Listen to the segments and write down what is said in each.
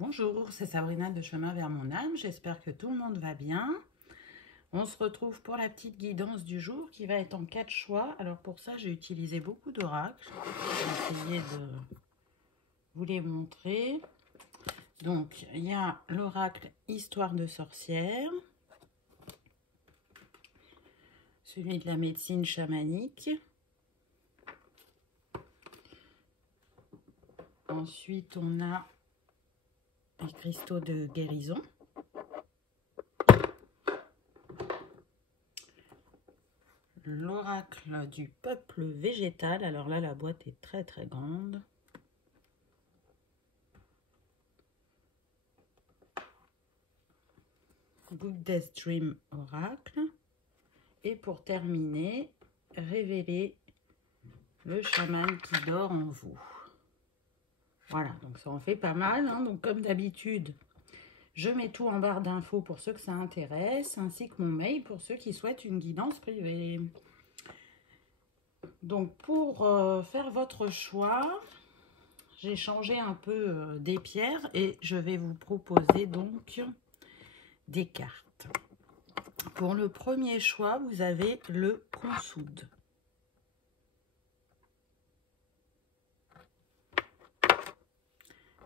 Bonjour, c'est Sabrina de Chemin vers mon âme. J'espère que tout le monde va bien. On se retrouve pour la petite guidance du jour qui va être en 4 choix. Alors pour ça, j'ai utilisé beaucoup d'oracles. Je vais essayer de vous les montrer. Donc, il y a l'oracle Histoire de sorcière, celui de la médecine chamanique. Ensuite, on a les cristaux de guérison. L'oracle du peuple végétal. Alors là, la boîte est très très grande. Buddha's Dream Oracle. Et pour terminer, révéler le chaman qui dort en vous. Voilà, donc ça en fait pas mal. Hein. Donc comme d'habitude, je mets tout en barre d'infos pour ceux que ça intéresse, ainsi que mon mail pour ceux qui souhaitent une guidance privée. Donc pour faire votre choix, j'ai changé un peu des pierres et je vais vous proposer donc des cartes. Pour le premier choix, vous avez le consoude.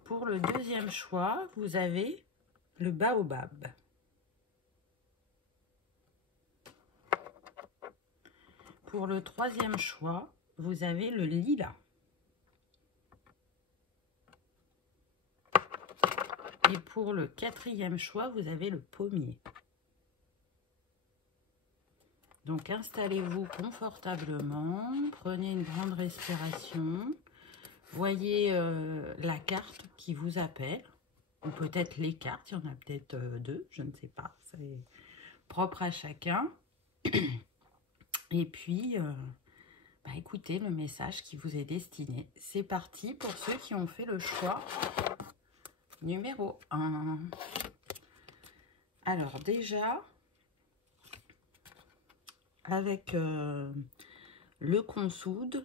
Pour le deuxième choix, vous avez le baobab. Pour le troisième choix, vous avez le lilas. Et pour le quatrième choix, vous avez le pommier. Donc installez-vous confortablement, prenez une grande respiration, voyez la carte qui vous appelle, ou peut-être les cartes, il y en a peut-être deux, je ne sais pas, c'est propre à chacun. Et puis, écoutez le message qui vous est destiné. C'est parti pour ceux qui ont fait le choix numéro 1. Alors déjà, avec le consoude,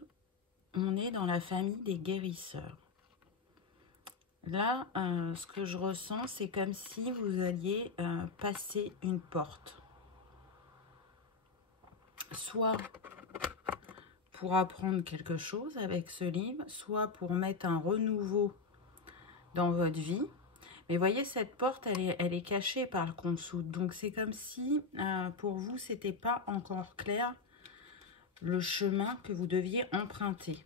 on est dans la famille des guérisseurs. Là, ce que je ressens, c'est comme si vous alliez passer une porte. Soit pour apprendre quelque chose avec ce livre, soit pour mettre un renouveau dans votre vie. Mais voyez, cette porte, elle est cachée par le consoude. Donc, c'est comme si, pour vous, c'était pas encore clair le chemin que vous deviez emprunter.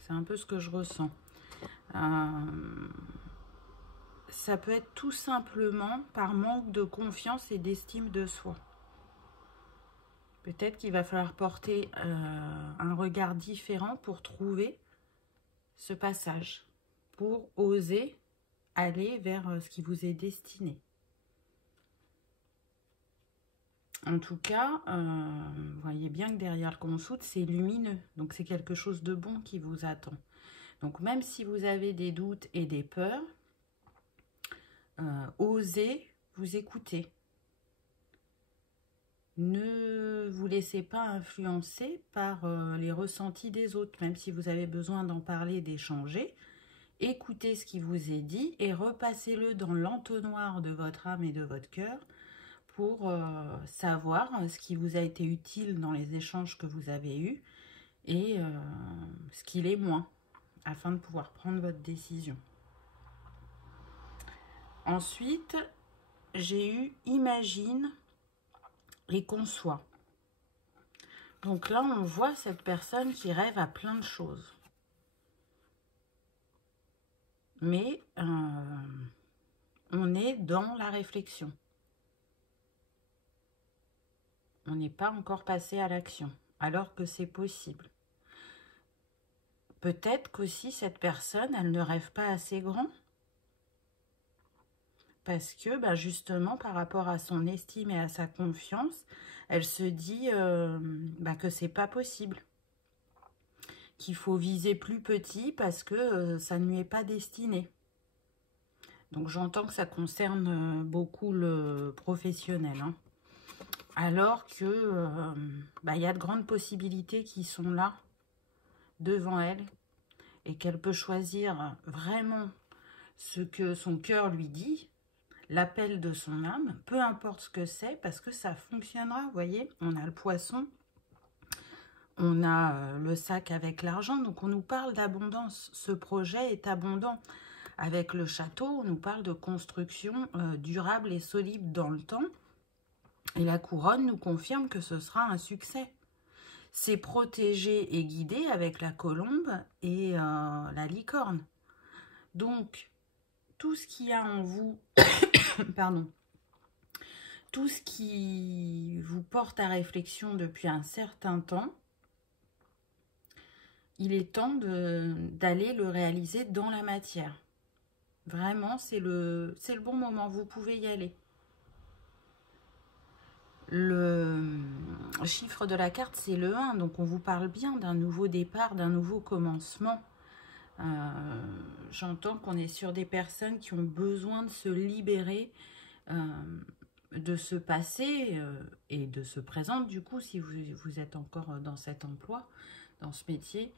C'est un peu ce que je ressens. Ça peut être tout simplement par manque de confiance et d'estime de soi. Peut-être qu'il va falloir porter un regard différent pour trouver ce passage, pour oser aller vers ce qui vous est destiné. En tout cas, vous voyez bien que derrière le consoude, c'est lumineux. Donc, c'est quelque chose de bon qui vous attend. Donc, même si vous avez des doutes et des peurs, osez vous écouter. Ne vous laissez pas influencer par les ressentis des autres, même si vous avez besoin d'en parler, d'échanger. Écoutez ce qui vous est dit et repassez-le dans l'entonnoir de votre âme et de votre cœur pour savoir ce qui vous a été utile dans les échanges que vous avez eus et ce qui l'est moins, afin de pouvoir prendre votre décision. Ensuite, j'ai eu imagine et conçoit. Donc là, on voit cette personne qui rêve à plein de choses. Mais on est dans la réflexion. On n'est pas encore passé à l'action, alors que c'est possible. Peut-être qu'aussi cette personne, elle ne rêve pas assez grand. Parce que justement, par rapport à son estime et à sa confiance, elle se dit que c'est pas possible. Qu'il faut viser plus petit parce que ça ne lui est pas destiné. Donc j'entends que ça concerne beaucoup le professionnel. Hein. Alors que y a de grandes possibilités qui sont là, devant elle, et qu'elle peut choisir vraiment ce que son cœur lui dit, l'appel de son âme, peu importe ce que c'est, parce que ça fonctionnera. Vous voyez, on a le poisson, on a le sac avec l'argent, donc on nous parle d'abondance. Ce projet est abondant. Avec le château, on nous parle de construction durable et solide dans le temps. Et la couronne nous confirme que ce sera un succès. C'est protégé et guidé avec la colombe et la licorne. Donc, tout ce qu'il y a en vous, pardon, tout ce qui vous porte à réflexion depuis un certain temps, il est temps d'aller le réaliser dans la matière. Vraiment, c'est le bon moment, vous pouvez y aller. Le chiffre de la carte, c'est le 1, donc on vous parle bien d'un nouveau départ, d'un nouveau commencement. J'entends qu'on est sur des personnes qui ont besoin de se libérer de ce passé et de ce présent, du coup, si vous êtes encore dans cet emploi, dans ce métier,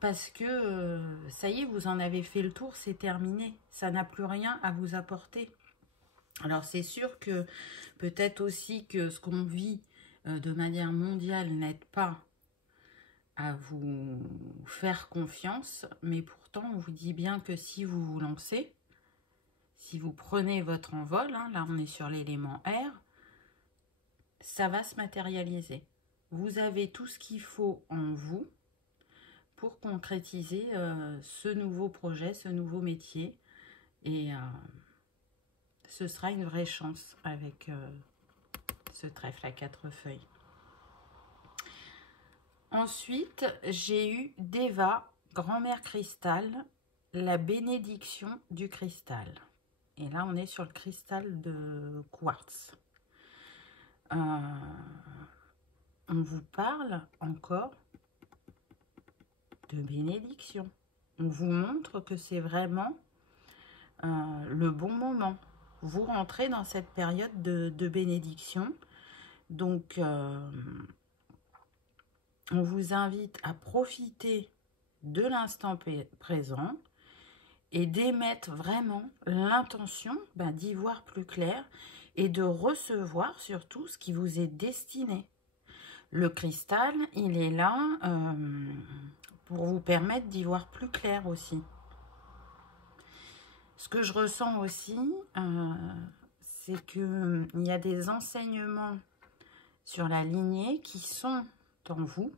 parce que ça y est, vous en avez fait le tour, c'est terminé, ça n'a plus rien à vous apporter. Alors c'est sûr que peut-être aussi que ce qu'on vit de manière mondiale n'aide pas à vous faire confiance, mais pourtant on vous dit bien que si vous vous lancez, si vous prenez votre envol, hein, là on est sur l'élément R, ça va se matérialiser. Vous avez tout ce qu'il faut en vous pour concrétiser ce nouveau projet, ce nouveau métier, et ce sera une vraie chance avec ce trèfle à 4 feuilles. Ensuite, j'ai eu Deva, grand-mère cristal, la bénédiction du cristal. Et là, on est sur le cristal de quartz. On vous parle encore de bénédiction. On vous montre que c'est vraiment le bon moment. Vous rentrez dans cette période de bénédiction. Donc, on vous invite à profiter de l'instant présent et d'émettre vraiment l'intention d'y voir plus clair et de recevoir surtout ce qui vous est destiné. Le cristal, il est là pour vous permettre d'y voir plus clair aussi. Ce que je ressens aussi, c'est qu'il y a des enseignements sur la lignée qui sont en vous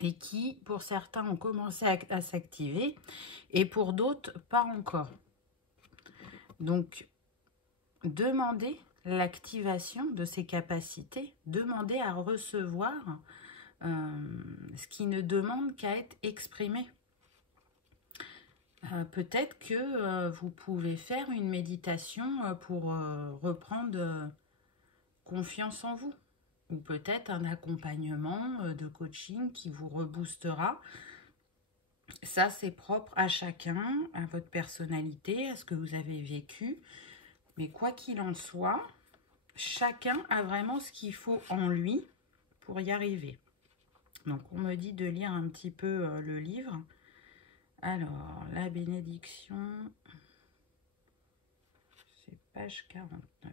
et qui, pour certains, ont commencé à s'activer et pour d'autres, pas encore. Donc, demandez l'activation de ces capacités, demandez à recevoir ce qui ne demande qu'à être exprimé. Peut-être que vous pouvez faire une méditation pour reprendre confiance en vous. Ou peut-être un accompagnement de coaching qui vous reboostera. Ça, c'est propre à chacun, à votre personnalité, à ce que vous avez vécu. Mais quoi qu'il en soit, chacun a vraiment ce qu'il faut en lui pour y arriver. Donc, on me dit de lire un petit peu le livre. Alors, la bénédiction, c'est page 49.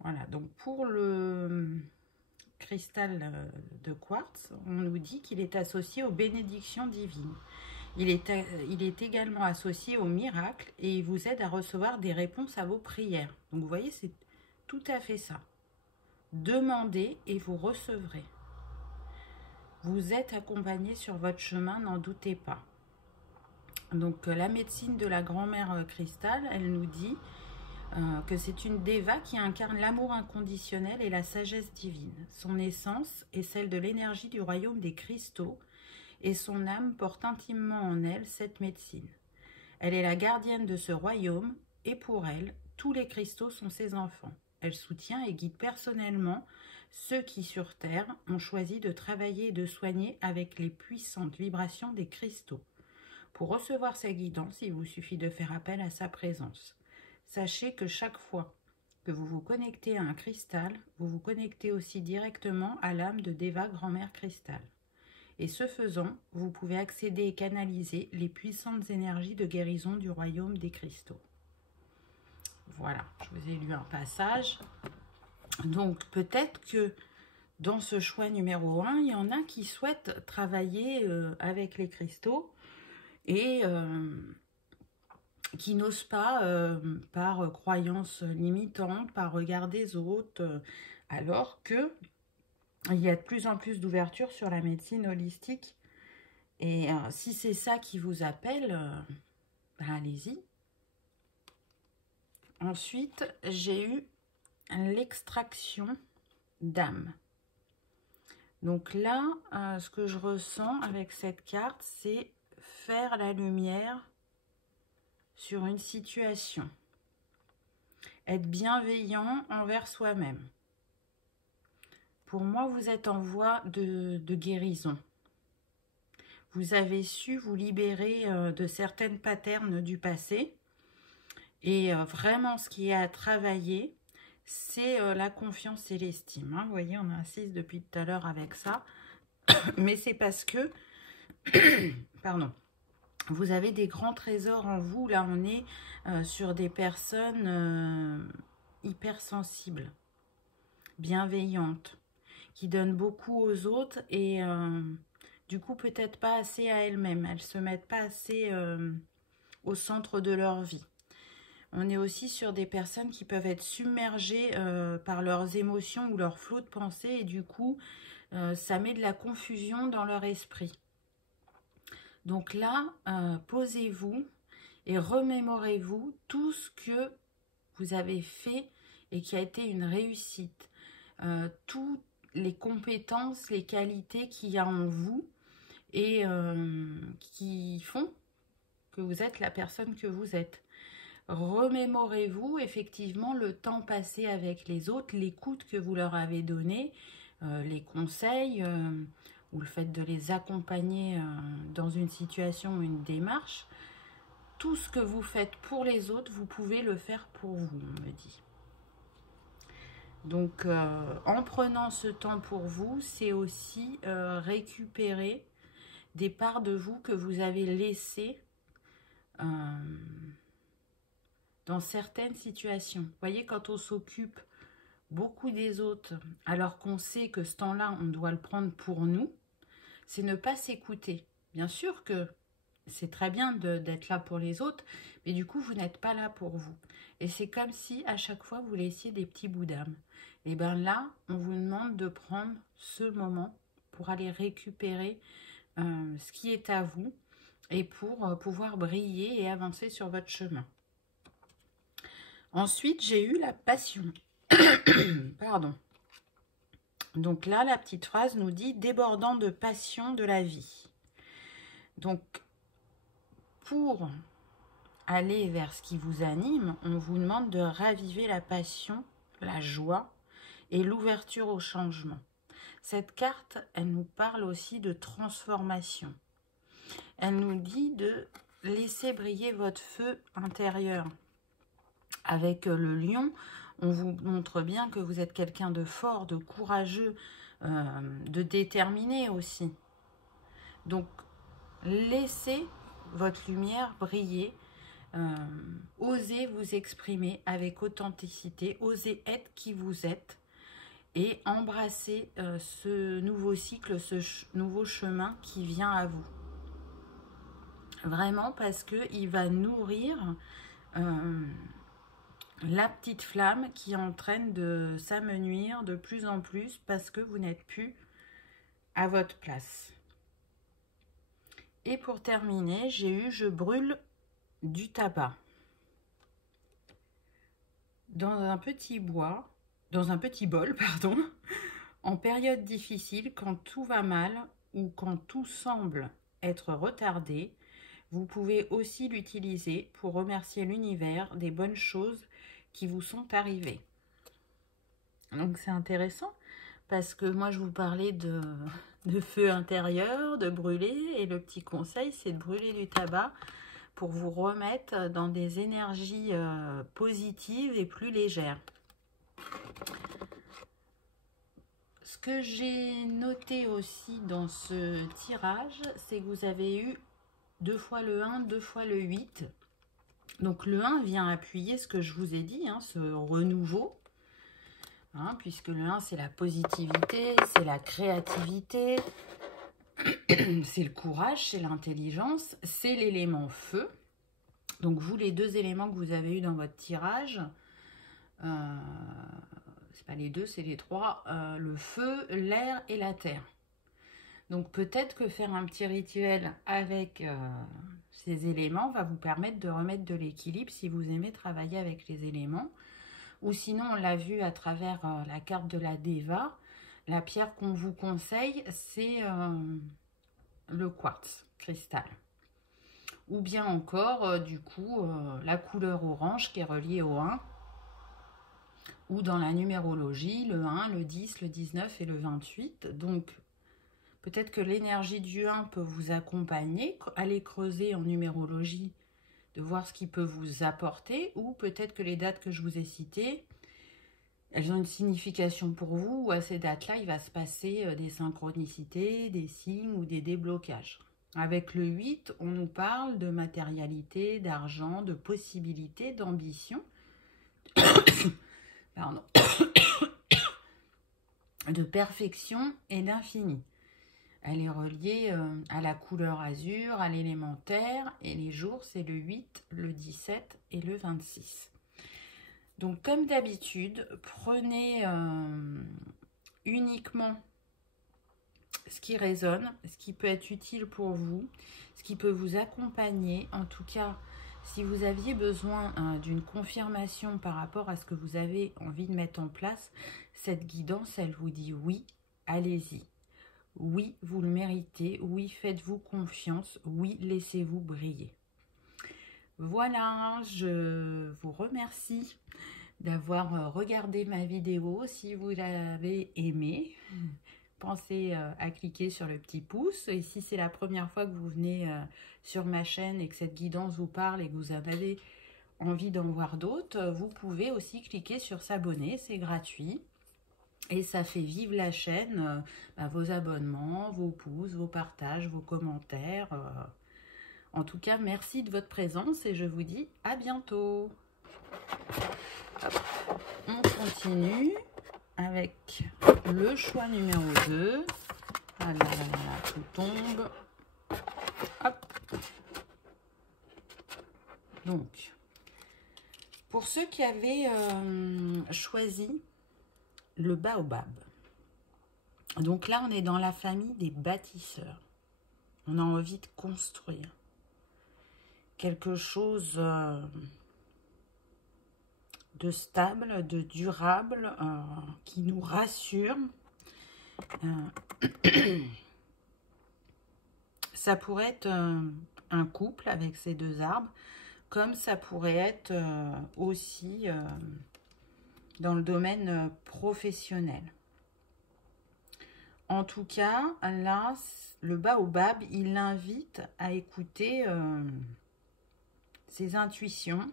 Voilà, donc pour le cristal de quartz, on nous dit qu'il est associé aux bénédictions divines. Il est également associé aux miracles et il vous aide à recevoir des réponses à vos prières. Donc vous voyez, c'est tout à fait ça. Demandez et vous recevrez. Vous êtes accompagné sur votre chemin, n'en doutez pas. Donc la médecine de la grand-mère cristal, elle nous dit que c'est une déva qui incarne l'amour inconditionnel et la sagesse divine. Son essence est celle de l'énergie du royaume des cristaux et son âme porte intimement en elle cette médecine. Elle est la gardienne de ce royaume et pour elle, tous les cristaux sont ses enfants. Elle soutient et guide personnellement ceux qui sur Terre ont choisi de travailler et de soigner avec les puissantes vibrations des cristaux. Pour recevoir sa guidance, il vous suffit de faire appel à sa présence. Sachez que chaque fois que vous vous connectez à un cristal, vous vous connectez aussi directement à l'âme de Deva Grand-Mère Cristal. Et ce faisant, vous pouvez accéder et canaliser les puissantes énergies de guérison du royaume des cristaux. Voilà, je vous ai lu un passage. Donc, peut-être que dans ce choix numéro 1, il y en a qui souhaitent travailler avec les cristaux et qui n'osent pas par croyance limitante, par regard des autres, alors que il y a de plus en plus d'ouverture sur la médecine holistique. Et si c'est ça qui vous appelle, ben allez-y. Ensuite, j'ai eu l'extraction d'âme. Donc là, ce que je ressens avec cette carte, c'est faire la lumière sur une situation. Être bienveillant envers soi-même. Pour moi, vous êtes en voie de guérison. Vous avez su vous libérer de certaines patterns du passé. Et vraiment, ce qui est à travailler, c'est la confiance et l'estime. Hein. Vous voyez, on insiste depuis tout à l'heure avec ça. Mais c'est parce que, pardon, vous avez des grands trésors en vous. Là, on est sur des personnes hypersensibles, bienveillantes, qui donnent beaucoup aux autres et du coup peut-être pas assez à elles-mêmes. Elles se mettent pas assez au centre de leur vie. On est aussi sur des personnes qui peuvent être submergées par leurs émotions ou leur flot de pensée et du coup ça met de la confusion dans leur esprit. Donc là, posez-vous et remémorez-vous tout ce que vous avez fait et qui a été une réussite. Toutes les compétences, les qualités qu'il y a en vous et qui font que vous êtes la personne que vous êtes. Remémorez-vous effectivement le temps passé avec les autres, l'écoute que vous leur avez donnée, les conseils ou le fait de les accompagner dans une situation ou une démarche. Tout ce que vous faites pour les autres, vous pouvez le faire pour vous, on me dit. Donc, en prenant ce temps pour vous, c'est aussi récupérer des parts de vous que vous avez laissées dans certaines situations. Vous voyez, quand on s'occupe beaucoup des autres, alors qu'on sait que ce temps-là, on doit le prendre pour nous, c'est ne pas s'écouter. Bien sûr que c'est très bien d'être là pour les autres, mais du coup, vous n'êtes pas là pour vous. Et c'est comme si, à chaque fois, vous laissiez des petits bouts d'âme. Et bien là, on vous demande de prendre ce moment pour aller récupérer ce qui est à vous et pour pouvoir briller et avancer sur votre chemin. Ensuite, j'ai eu la passion. Pardon. Donc là, la petite phrase nous dit « débordant de passion de la vie ». Donc, pour aller vers ce qui vous anime, on vous demande de raviver la passion, la joie et l'ouverture au changement. Cette carte, elle nous parle aussi de transformation. Elle nous dit de laisser briller votre feu intérieur. Avec le lion, on vous montre bien que vous êtes quelqu'un de fort, de courageux, de déterminé aussi. Donc, laissez votre lumière briller, osez vous exprimer avec authenticité, osez être qui vous êtes et embrassez ce nouveau cycle, ce nouveau chemin qui vient à vous. Vraiment parce qu'il va nourrir la petite flamme qui est en train de s'amenuire de plus en plus parce que vous n'êtes plus à votre place. Et pour terminer, j'ai eu « je brûle du tabac ». Dans un petit bol, pardon, en période difficile, quand tout va mal ou quand tout semble être retardé, vous pouvez aussi l'utiliser pour remercier l'univers des bonnes choses qui vous sont arrivées. Donc c'est intéressant parce que moi je vous parlais de feu intérieur, de brûler, et le petit conseil c'est de brûler du tabac pour vous remettre dans des énergies positives et plus légères. ce que j'ai noté aussi dans ce tirage, c'est que vous avez eu 2 fois le 1, 2 fois le 8. Donc le 1 vient appuyer ce que je vous ai dit, hein, ce renouveau. Hein, puisque le 1, c'est la positivité, c'est la créativité, c'est le courage, c'est l'intelligence, c'est l'élément feu. Donc vous, les 2 éléments que vous avez eu dans votre tirage, c'est pas les 2, c'est les 3, le feu, l'air et la terre. Donc peut-être que faire un petit rituel avec ces éléments va vous permettre de remettre de l'équilibre si vous aimez travailler avec les éléments. Ou sinon, on l'a vu à travers la carte de la Déva, la pierre qu'on vous conseille, c'est le quartz cristal. Ou bien encore, du coup, la couleur orange qui est reliée au 1. Ou dans la numérologie, le 1, le 10, le 19 et le 28. Donc, peut-être que l'énergie du 1 peut vous accompagner, aller creuser en numérologie, de voir ce qu'il peut vous apporter, ou peut-être que les dates que je vous ai citées, elles ont une signification pour vous, ou à ces dates-là, il va se passer des synchronicités, des signes ou des déblocages. Avec le 8, on nous parle de matérialité, d'argent, de possibilités, d'ambition, pardon, de perfection et d'infini. Elle est reliée à la couleur azur, à l'élémentaire, et les jours, c'est le 8, le 17 et le 26. Donc, comme d'habitude, prenez uniquement ce qui résonne, ce qui peut être utile pour vous, ce qui peut vous accompagner. En tout cas, si vous aviez besoin d'une confirmation par rapport à ce que vous avez envie de mettre en place, cette guidance, elle vous dit oui, allez-y. Oui, vous le méritez. Oui, faites-vous confiance. Oui, laissez-vous briller. Voilà, je vous remercie d'avoir regardé ma vidéo. Si vous l'avez aimée, pensez à cliquer sur le petit pouce. Et si c'est la première fois que vous venez sur ma chaîne et que cette guidance vous parle et que vous en avez envie d'en voir d'autres, vous pouvez aussi cliquer sur s'abonner, c'est gratuit. Et ça fait vivre la chaîne, vos abonnements, vos pouces, vos partages, vos commentaires. En tout cas, merci de votre présence et je vous dis à bientôt. On continue avec le choix numéro 2. Ah là là là, tout tombe. Hop. Donc, pour ceux qui avaient choisi le baobab. Donc là, on est dans la famille des bâtisseurs. On a envie de construire quelque chose de stable, de durable, qui nous rassure. Ça pourrait être un couple avec ces 2 arbres, comme ça pourrait être aussi dans le domaine professionnel. En tout cas, là, le baobab, il l'invite à écouter ses intuitions,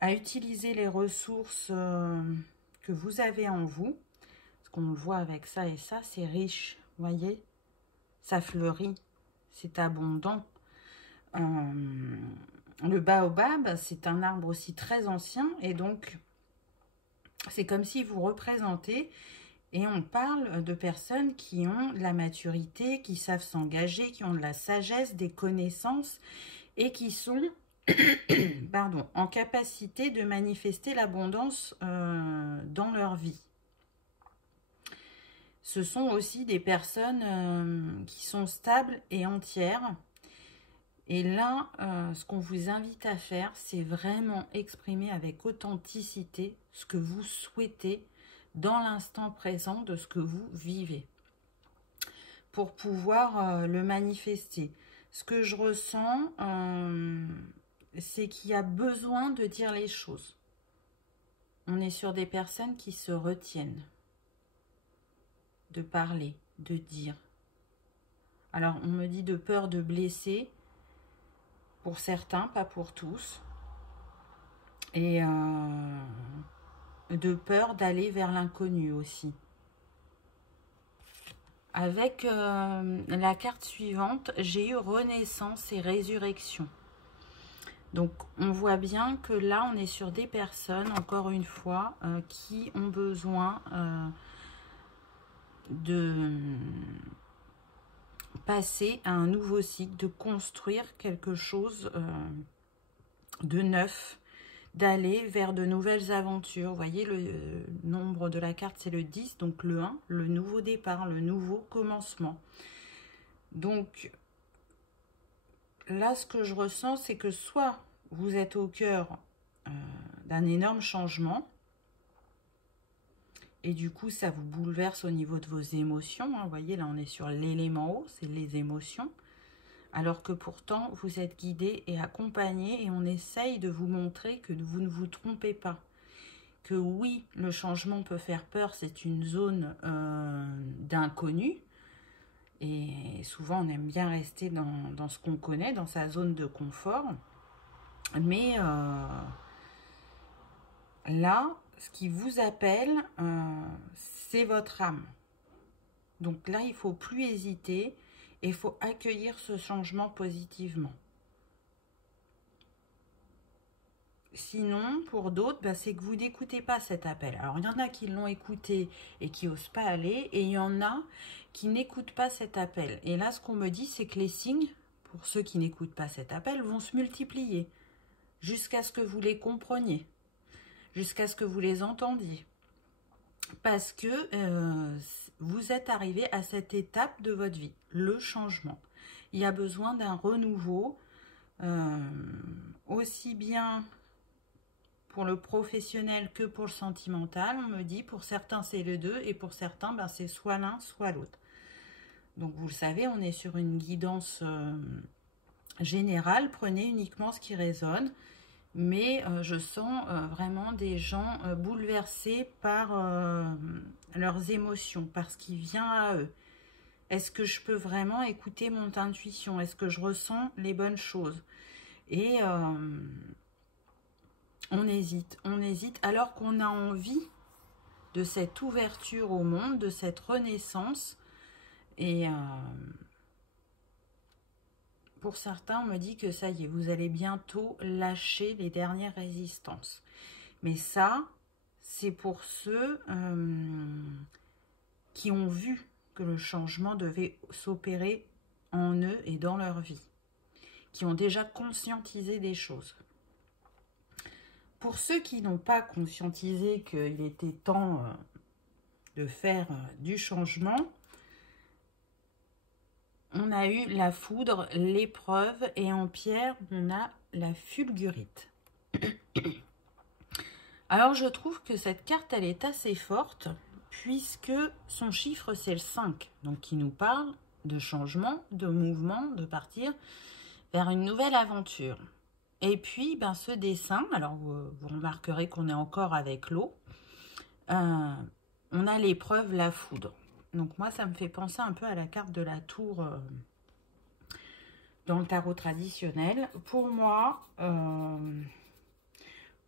à utiliser les ressources que vous avez en vous. Parce qu'on le voit avec ça et ça, c'est riche, voyez, ça fleurit, c'est abondant. Le baobab, c'est un arbre aussi très ancien et donc c'est comme si vous représentez, et on parle de personnes qui ont de la maturité, qui savent s'engager, qui ont de la sagesse, des connaissances et qui sont pardon, en capacité de manifester l'abondance dans leur vie. Ce sont aussi des personnes qui sont stables et entières. Et là, ce qu'on vous invite à faire, c'est vraiment exprimer avec authenticité ce que vous souhaitez dans l'instant présent de ce que vous vivez, pour pouvoir le manifester. Ce que je ressens, c'est qu'il y a besoin de dire les choses. On est sur des personnes qui se retiennent de parler, de dire. Alors, on me dit de peur de blesser, pour certains, pas pour tous. Et de peur d'aller vers l'inconnu aussi. Avec la carte suivante, j'ai eu Renaissance et Résurrection. Donc, on voit bien que là, on est sur des personnes, encore une fois, qui ont besoin de passer à un nouveau cycle, de construire quelque chose de neuf, d'aller vers de nouvelles aventures. Vous voyez, le nombre de la carte, c'est le 10, donc le 1, le nouveau départ, le nouveau commencement. Donc, là, ce que je ressens, c'est que soit vous êtes au cœur d'un énorme changement, et du coup, ça vous bouleverse au niveau de vos émotions. Hein. Vous voyez, là, on est sur l'élément haut, c'est les émotions. Alors que pourtant, vous êtes guidé et accompagné, et on essaye de vous montrer que vous ne vous trompez pas. Que oui, le changement peut faire peur, c'est une zone d'inconnu. Et souvent, on aime bien rester dans ce qu'on connaît, dans sa zone de confort. Mais là, ce qui vous appelle, c'est votre âme. Donc là, il ne faut plus hésiter et il faut accueillir ce changement positivement. Sinon, pour d'autres, bah, c'est que vous n'écoutez pas cet appel. Alors, il y en a qui l'ont écouté et qui n'osent pas aller, et il y en a qui n'écoutent pas cet appel. Et là, ce qu'on me dit, c'est que les signes, pour ceux qui n'écoutent pas cet appel, vont se multiplier jusqu'à ce que vous les compreniez, jusqu'à ce que vous les entendiez. Parce que vous êtes arrivé à cette étape de votre vie, le changement. Il y a besoin d'un renouveau, aussi bien pour le professionnel que pour le sentimental. On me dit, pour certains c'est le 2 et pour certains ben, c'est soit l'un soit l'autre. Donc vous le savez, on est sur une guidance générale, prenez uniquement ce qui résonne. Mais je sens vraiment des gens bouleversés par leurs émotions, par ce qui vient à eux. Est-ce que je peux vraiment écouter mon intuition? Est-ce que je ressens les bonnes choses? Et on hésite alors qu'on a envie de cette ouverture au monde, de cette renaissance. Et pour certains, on me dit que ça y est, vous allez bientôt lâcher les dernières résistances. Mais ça, c'est pour ceux qui ont vu que le changement devait s'opérer en eux et dans leur vie, qui ont déjà conscientisé des choses. Pour ceux qui n'ont pas conscientisé qu'il était temps de faire du changement, on a eu la foudre, l'épreuve, et en pierre, on a la fulgurite. Alors, je trouve que cette carte, elle est assez forte, puisque son chiffre, c'est le 5, donc qui nous parle de changement, de mouvement, de partir vers une nouvelle aventure. Et puis, ben, ce dessin, alors vous remarquerez qu'on est encore avec l'eau, on a l'épreuve, la foudre. Donc moi, ça me fait penser un peu à la carte de la tour dans le tarot traditionnel. Pour moi,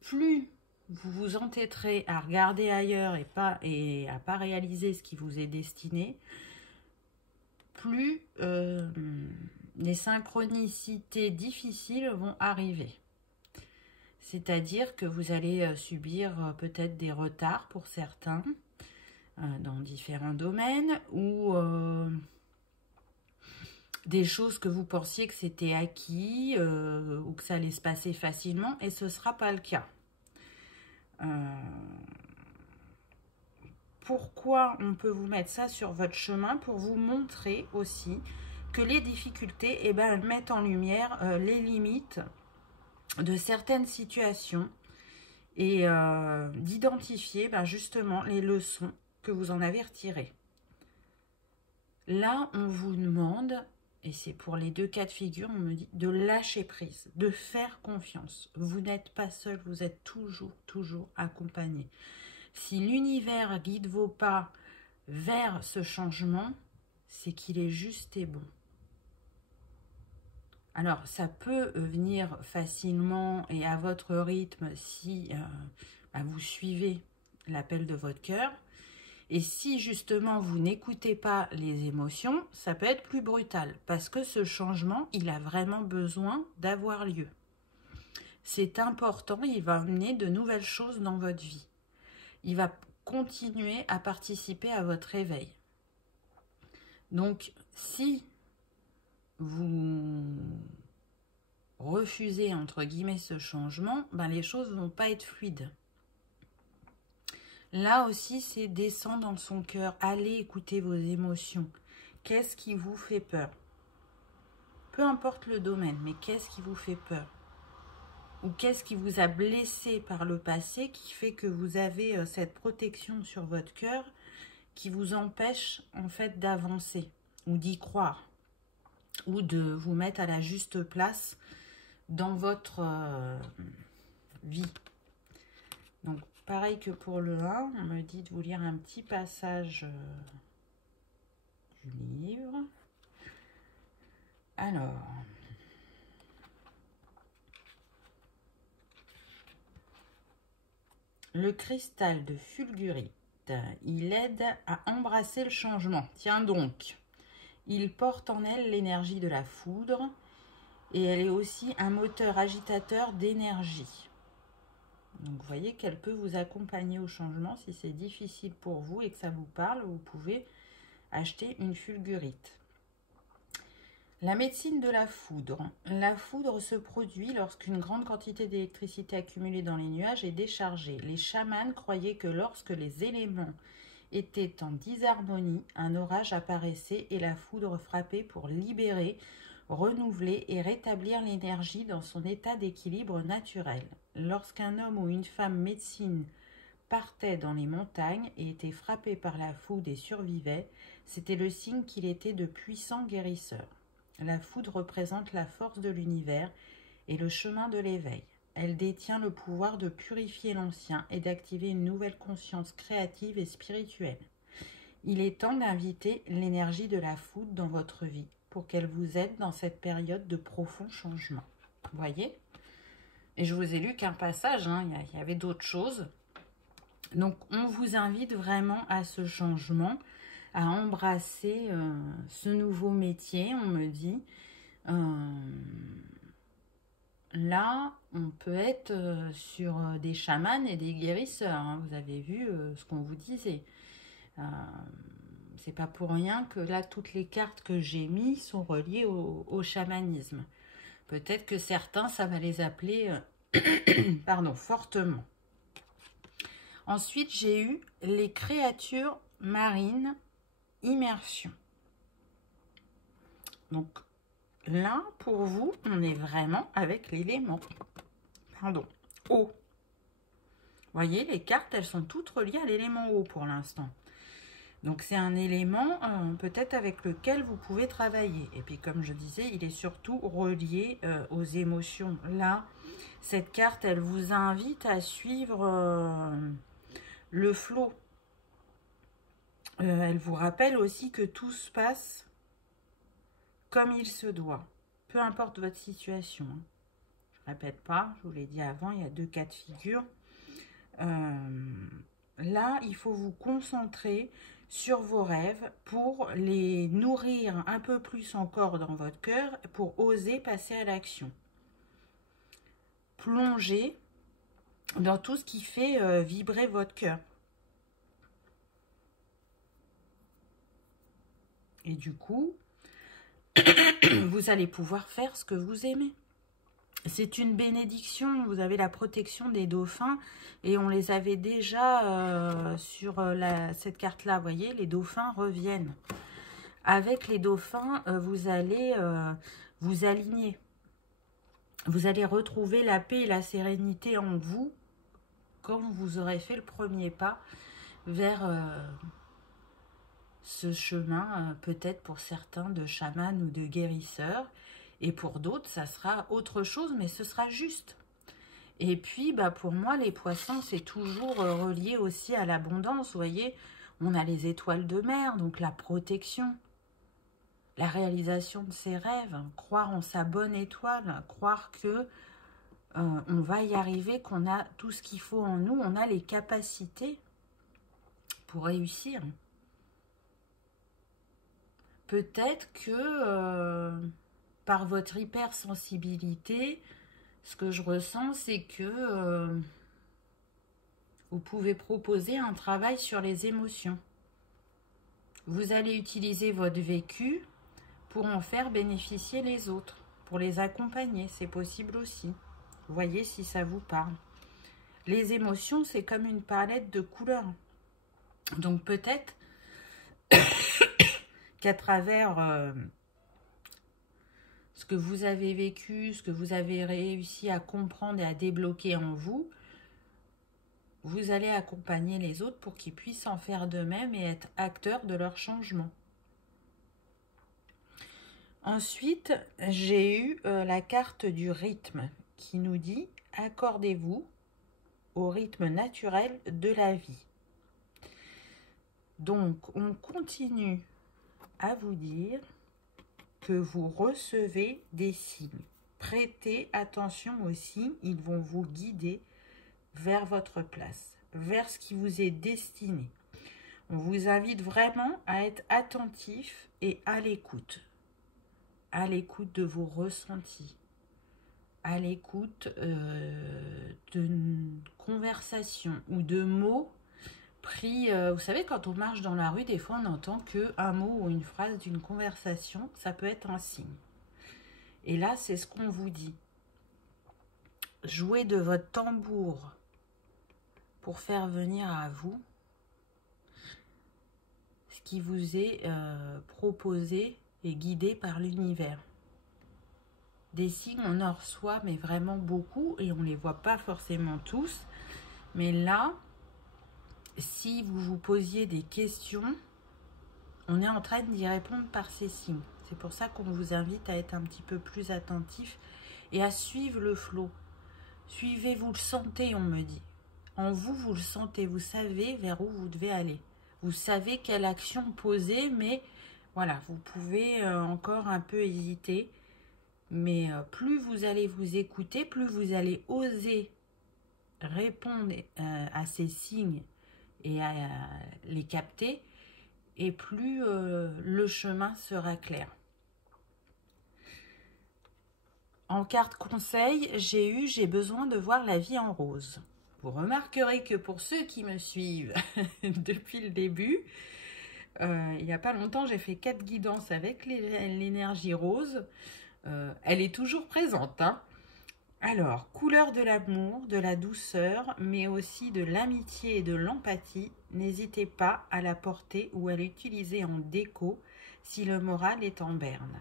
plus vous vous entêterez à regarder ailleurs et à pas réaliser ce qui vous est destiné, plus les synchronicités difficiles vont arriver. C'est-à-dire que vous allez subir peut-être des retards pour certains, dans différents domaines, ou des choses que vous pensiez que c'était acquis ou que ça allait se passer facilement, et ce ne sera pas le cas. Pourquoi on peut vous mettre ça sur votre chemin? Pour vous montrer aussi que les difficultés, eh ben, elles mettent en lumière les limites de certaines situations, et d'identifier ben, justement les leçons que vous en avez retirées. Là, on vous demande, et c'est pour les deux cas de figure, on me dit de lâcher prise, de faire confiance. Vous n'êtes pas seul, vous êtes toujours accompagné. Si l'univers guide vos pas vers ce changement, c'est qu'il est juste et bon. Alors, ça peut venir facilement et à votre rythme si vous suivez l'appel de votre cœur. Et si justement vous n'écoutez pas les émotions, ça peut être plus brutal parce que ce changement, il a vraiment besoin d'avoir lieu. C'est important, il va amener de nouvelles choses dans votre vie. Il va continuer à participer à votre éveil. Donc, si vous refusez, entre guillemets, ce changement, ben, les choses ne vont pas être fluides. Là aussi, c'est descendre dans son cœur. Allez écouter vos émotions. Qu'est-ce qui vous fait peur? Peu importe le domaine, mais qu'est-ce qui vous fait peur? Ou qu'est-ce qui vous a blessé par le passé qui fait que vous avez cette protection sur votre cœur qui vous empêche en fait d'avancer ou d'y croire ou de vous mettre à la juste place dans votre vie. Donc, pareil que pour le 1, on me dit de vous lire un petit passage du livre. Alors, le cristal de fulgurite, il aide à embrasser le changement. Tiens donc, il porte en elle l'énergie de la foudre et elle est aussi un moteur agitateur d'énergie. Donc, vous voyez qu'elle peut vous accompagner au changement. Si c'est difficile pour vous et que ça vous parle, vous pouvez acheter une fulgurite. La médecine de la foudre. La foudre se produit lorsqu'une grande quantité d'électricité accumulée dans les nuages est déchargée. Les chamans croyaient que lorsque les éléments étaient en disharmonie, un orage apparaissait et la foudre frappait pour libérer, renouveler et rétablir l'énergie dans son état d'équilibre naturel. Lorsqu'un homme ou une femme médecine partait dans les montagnes et était frappé par la foudre et survivait, c'était le signe qu'il était de puissant guérisseur. La foudre représente la force de l'univers et le chemin de l'éveil. Elle détient le pouvoir de purifier l'ancien et d'activer une nouvelle conscience créative et spirituelle. Il est temps d'inviter l'énergie de la foudre dans votre vie pour qu'elle vous aide dans cette période de profond changement. Vous voyez? Et je vous ai lu qu'un passage, il y avait d'autres choses. Donc, on vous invite vraiment à ce changement, à embrasser ce nouveau métier, on me dit. Là, on peut être sur des chamans et des guérisseurs. Vous avez vu ce qu'on vous disait. C'est pas pour rien que là, toutes les cartes que j'ai mises sont reliées au chamanisme. Peut-être que certains, ça va les appeler pardon, fortement. Ensuite, j'ai eu les créatures marines immersion. Donc, là, pour vous, on est vraiment avec l'élément. Pardon, eau. Vous voyez, les cartes, elles sont toutes reliées à l'élément eau pour l'instant. Donc, c'est un élément peut-être avec lequel vous pouvez travailler. Et puis, comme je disais, il est surtout relié aux émotions. Là, cette carte, elle vous invite à suivre le flot. Elle vous rappelle aussi que tout se passe comme il se doit. Peu importe votre situation. Je ne répète pas, je vous l'ai dit avant, il y a 2 cas de figure. Là, il faut vous concentrer sur vos rêves pour les nourrir un peu plus encore dans votre cœur, pour oser passer à l'action. Plongez dans tout ce qui fait vibrer votre cœur. Et du coup, vous allez pouvoir faire ce que vous aimez. C'est une bénédiction. Vous avez la protection des dauphins et on les avait déjà sur cette carte-là. Vous voyez, les dauphins reviennent. Avec les dauphins, vous allez vous aligner. Vous allez retrouver la paix et la sérénité en vous quand vous aurez fait le premier pas vers ce chemin, peut-être pour certains de chaman ou de guérisseur. Et pour d'autres, ça sera autre chose, mais ce sera juste. Et puis, pour moi, les poissons, c'est toujours relié aussi à l'abondance. Vous voyez, on a les étoiles de mer, donc la protection, la réalisation de ses rêves, croire en sa bonne étoile, croire que on va y arriver, qu'on a tout ce qu'il faut en nous, on a les capacités. pour réussir. Peut-être que par votre hypersensibilité, ce que je ressens, c'est que vous pouvez proposer un travail sur les émotions. Vous allez utiliser votre vécu pour en faire bénéficier les autres, pour les accompagner, c'est possible aussi. Voyez si ça vous parle. Les émotions, c'est comme une palette de couleurs. Donc peut-être qu'à travers ce que vous avez vécu, ce que vous avez réussi à comprendre et à débloquer en vous, vous allez accompagner les autres pour qu'ils puissent en faire de même et être acteurs de leur changement. Ensuite, j'ai eu la carte du rythme qui nous dit « Accordez-vous au rythme naturel de la vie ». Donc, on continue à vous dire que vous recevez des signes. Prêtez attention aux signes, ils vont vous guider vers votre place, vers ce qui vous est destiné. On vous invite vraiment à être attentif et à l'écoute de vos ressentis, à l'écoute de conversations ou de mots pris. Vous savez, quand on marche dans la rue, des fois on n'entend qu'un mot ou une phrase d'une conversation, ça peut être un signe. Et là, c'est ce qu'on vous dit. Jouez de votre tambour pour faire venir à vous ce qui vous est proposé et guidé par l'univers. Des signes, on en reçoit, mais vraiment beaucoup, et on ne les voit pas forcément tous. Mais là, si vous vous posiez des questions, on est en train d'y répondre par ces signes. C'est pour ça qu'on vous invite à être un petit peu plus attentif et à suivre le flot. Suivez, vous le sentez, on me dit. En vous, vous le sentez, vous savez vers où vous devez aller. Vous savez quelle action poser, mais voilà, vous pouvez encore un peu hésiter. Mais plus vous allez vous écouter, plus vous allez oser répondre à ces signes et à les capter, et plus le chemin sera clair. En carte conseil, j'ai besoin de voir la vie en rose. Vous remarquerez que pour ceux qui me suivent depuis le début, il n'y a pas longtemps, j'ai fait 4 guidances avec l'énergie rose. Elle est toujours présente, hein. Alors, couleur de l'amour, de la douceur, mais aussi de l'amitié et de l'empathie. N'hésitez pas à la porter ou à l'utiliser en déco si le moral est en berne.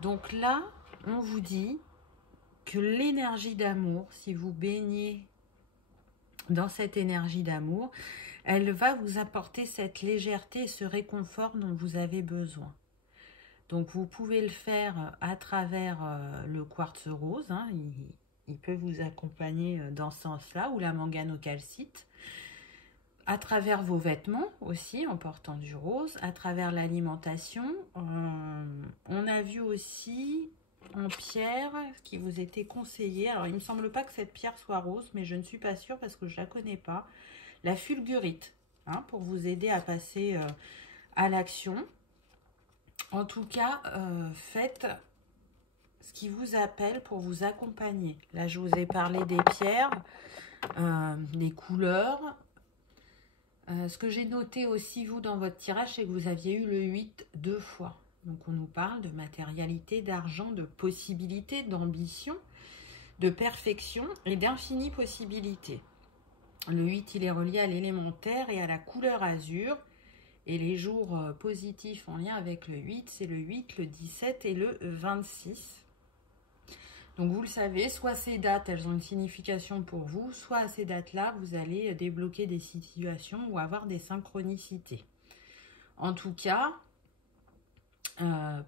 Donc là, on vous dit que l'énergie d'amour, si vous baignez dans cette énergie d'amour, elle va vous apporter cette légèreté et ce réconfort dont vous avez besoin. Donc vous pouvez le faire à travers le quartz rose, hein, il peut vous accompagner dans ce sens-là, ou la manganocalcite, à travers vos vêtements aussi, en portant du rose, à travers l'alimentation. On a vu aussi en pierre ce qui vous était conseillé. Alors il ne me semble pas que cette pierre soit rose, mais je ne suis pas sûre parce que je ne la connais pas. La fulgurite, hein, pour vous aider à passer à l'action. En tout cas, faites ce qui vous appelle pour vous accompagner. Là, je vous ai parlé des pierres, des couleurs. Ce que j'ai noté aussi, vous, dans votre tirage, c'est que vous aviez eu le 8 2 fois. Donc, on nous parle de matérialité, d'argent, de possibilités, d'ambition, de perfection et d'infinies possibilités. Le 8, il est relié à l'élémentaire et à la couleur azur. Et les jours positifs en lien avec le 8, c'est le 8, le 17 et le 26. Donc vous le savez, soit ces dates, elles ont une signification pour vous, soit à ces dates-là, vous allez débloquer des situations ou avoir des synchronicités. En tout cas,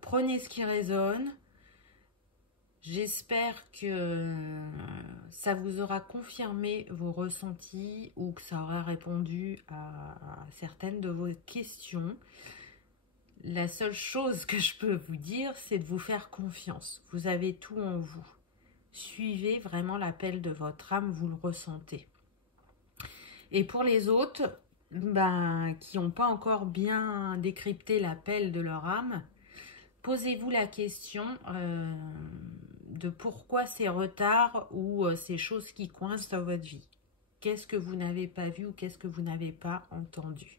prenez ce qui résonne. J'espère que ça vous aura confirmé vos ressentis ou que ça aura répondu à certaines de vos questions. La seule chose que je peux vous dire, c'est de vous faire confiance. Vous avez tout en vous. Suivez vraiment l'appel de votre âme, vous le ressentez. Et pour les autres, qui n'ont pas encore bien décrypté l'appel de leur âme, posez-vous la question de pourquoi ces retards ou ces choses qui coincent dans votre vie. Qu'est-ce que vous n'avez pas vu ou qu'est-ce que vous n'avez pas entendu?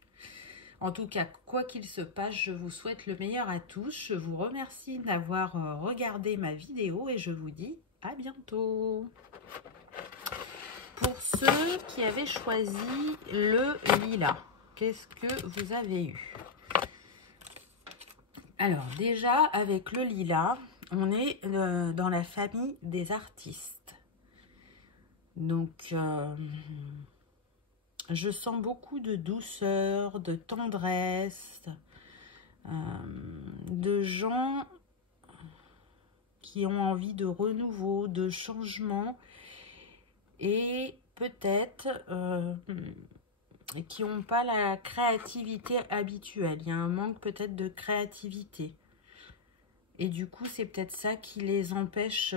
En tout cas, quoi qu'il se passe, je vous souhaite le meilleur à tous. Je vous remercie d'avoir regardé ma vidéo et je vous dis à bientôt. Pour ceux qui avaient choisi le lilas, qu'est-ce que vous avez eu? Alors déjà, avec le lilas, on est dans la famille des artistes. Donc, je sens beaucoup de douceur, de tendresse, de gens qui ont envie de renouveau, de changement et peut-être qui n'ont pas la créativité habituelle. Il y a un manque peut-être de créativité. Et du coup, c'est peut-être ça qui les empêche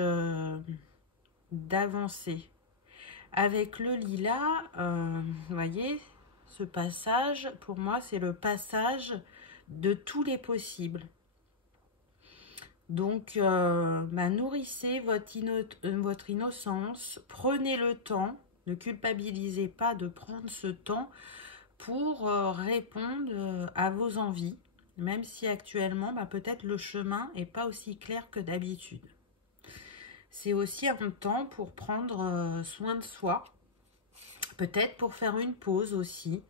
d'avancer. Avec le lilas, vous voyez, ce passage, pour moi, c'est le passage de tous les possibles. Donc, nourrissez votre innocence, prenez le temps, ne culpabilisez pas de prendre ce temps pour répondre à vos envies, même si actuellement, peut-être le chemin n'est pas aussi clair que d'habitude. C'est aussi un temps pour prendre soin de soi, peut-être pour faire une pause aussi,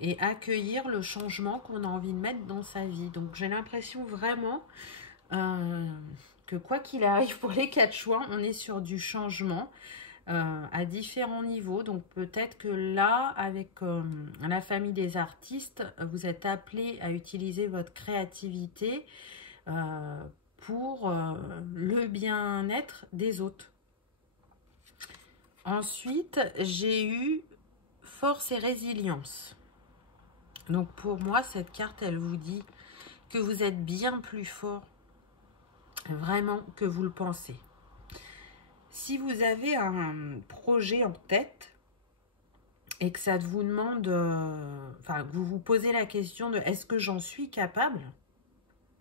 et accueillir le changement qu'on a envie de mettre dans sa vie. Donc j'ai l'impression vraiment que quoi qu'il arrive pour les 4 choix, on est sur du changement à différents niveaux. Donc peut-être que là, avec la famille des artistes, vous êtes appelés à utiliser votre créativité pour le bien-être des autres. Ensuite, j'ai eu force et résilience. Donc pour moi, cette carte, elle vous dit que vous êtes bien plus fort, vraiment, que vous le pensez. Si vous avez un projet en tête et que ça vous demande, que vous vous posez la question de est-ce que j'en suis capable?